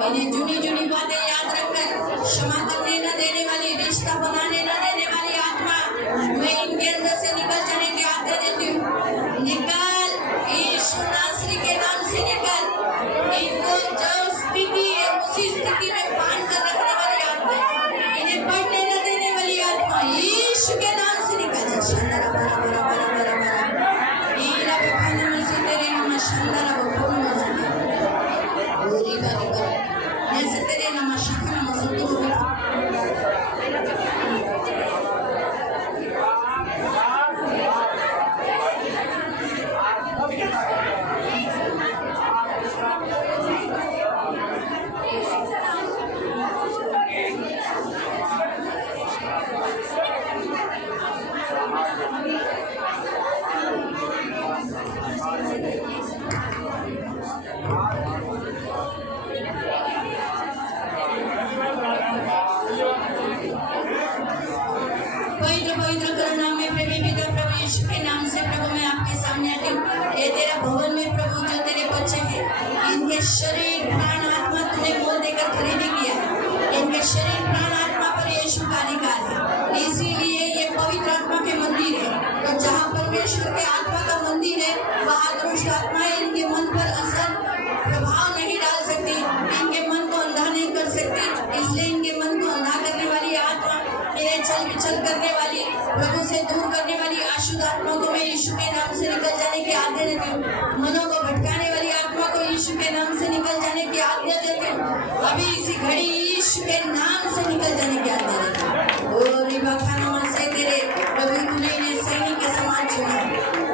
इन्हें जुनी जुनी बातें याद रखकर क्षमा करने न देने वाली, रिश्ता बनाने न देने वाली आत्मा, मैं इनके अंदर से निकल जाने की आज्ञा देती हूँ. निकल, यीशु नासरी के नाम से निकल. इनको जो स्थिति है उसी स्थिति में बांध कर रखने वाली आत्मा, बढ़ने न देने वाली आत्मा यीशु के नाम से निकल जा। शंदरा बरा बरा बरा बरा बरा नीला बखाने में से तेरे नाम शंदरा बखोन में से पूरी बारी बरा जैसे तेरे नाम शखना में से तू पवित्र पवित्र करुणा में प्रभु पिता प्रभु यीशु के नाम से प्रभु मैं आपके सामने आती हूँ। ये तेरा भवन में प्रभु जो तेरे बच्चे हैं इनके शरीर प्राण आत्मा तूने मोल देकर खरीदी किया है। इनके शरीर प्राण आत्मा पर यीशु का अधिकार है, इसीलिए ये पवित्र आत्मा के मंदिर है। तो जहाँ परमेश्वर के आत्मा का मंदिर है वहाँ दुष्ट आत्माएं इनके मन पर असर प्रभाव नहीं डाल सकती, इनके मन को अंधा नहीं कर सकती। इसलिए इनके मन को अंधा करने वाली आत्मा, इन्हें चल विचल करने वाली, प्रभु से दूर करने वाली अशुद्ध आत्मा को मैं यीशु के नाम से निकल जाने की आज्ञा देती हूँ। मनों को भटकाने वाली आत्मा को यीशु के नाम से निकल जाने की आज्ञा देती हूँ। अभी इसी घड़ी यीशु के नाम से निकल जाने की आज्ञा देती हूँ। ओ रिबा खाना से तेरे प्रभु तूने इन्हें सैनिक के समान चुना,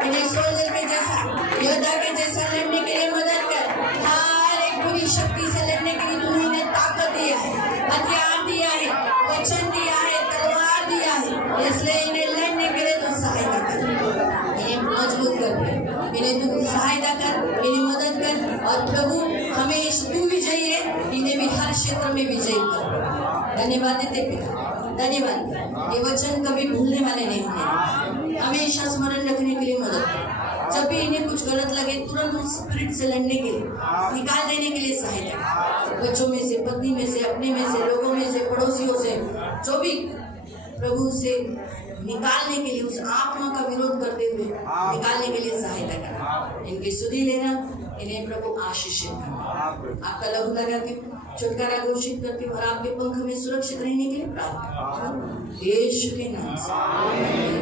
इन्हें सोल्जर के जैसा, योद्धा के जैसा लड़ने के लिए मदद कर। हर एक बुरी शक्ति से लड़ने के लिए तूने इन्हें ताकत दिया है, हथियार दिया है, वचन दिया है, तलवार दिया है। इसलिए इन्हें लड़ने के लिए तू सहायता कर, इन्हें मजबूत कर, इन्हें तू सहायता कर, इन्हें मदद कर। और प्रभु हमेशा तू विजयी है, इन्हें भी हर क्षेत्र में विजयी कर। धन्यवाद देते पिता, धन्यवाद। ये वचन कभी भूलने वाले नहीं होंगे, हमेशा स्मरण रखने के लिए मदद कर। जब भी इन्हें कुछ गलत लगे तुरंत उस स्पिरिट से लड़ने के लिए, निकाल देने के लिए सहायता। बच्चों में से, पत्नी में से, अपने में से, लोगों में से, पड़ोसियों से, जो भी प्रभु से निकालने के लिए, उस आत्मा का विरोध करते हुए निकालने के लिए सहायता करना। इनकी सुधि लेना, इन्हें प्रभु आशीषित करना। आपका लघु करती हूँ, छुटकारा घोषित करती हूँ और आपके पंख में सुरक्षित रहने के लिए प्रार्थना यीशु के नाम से।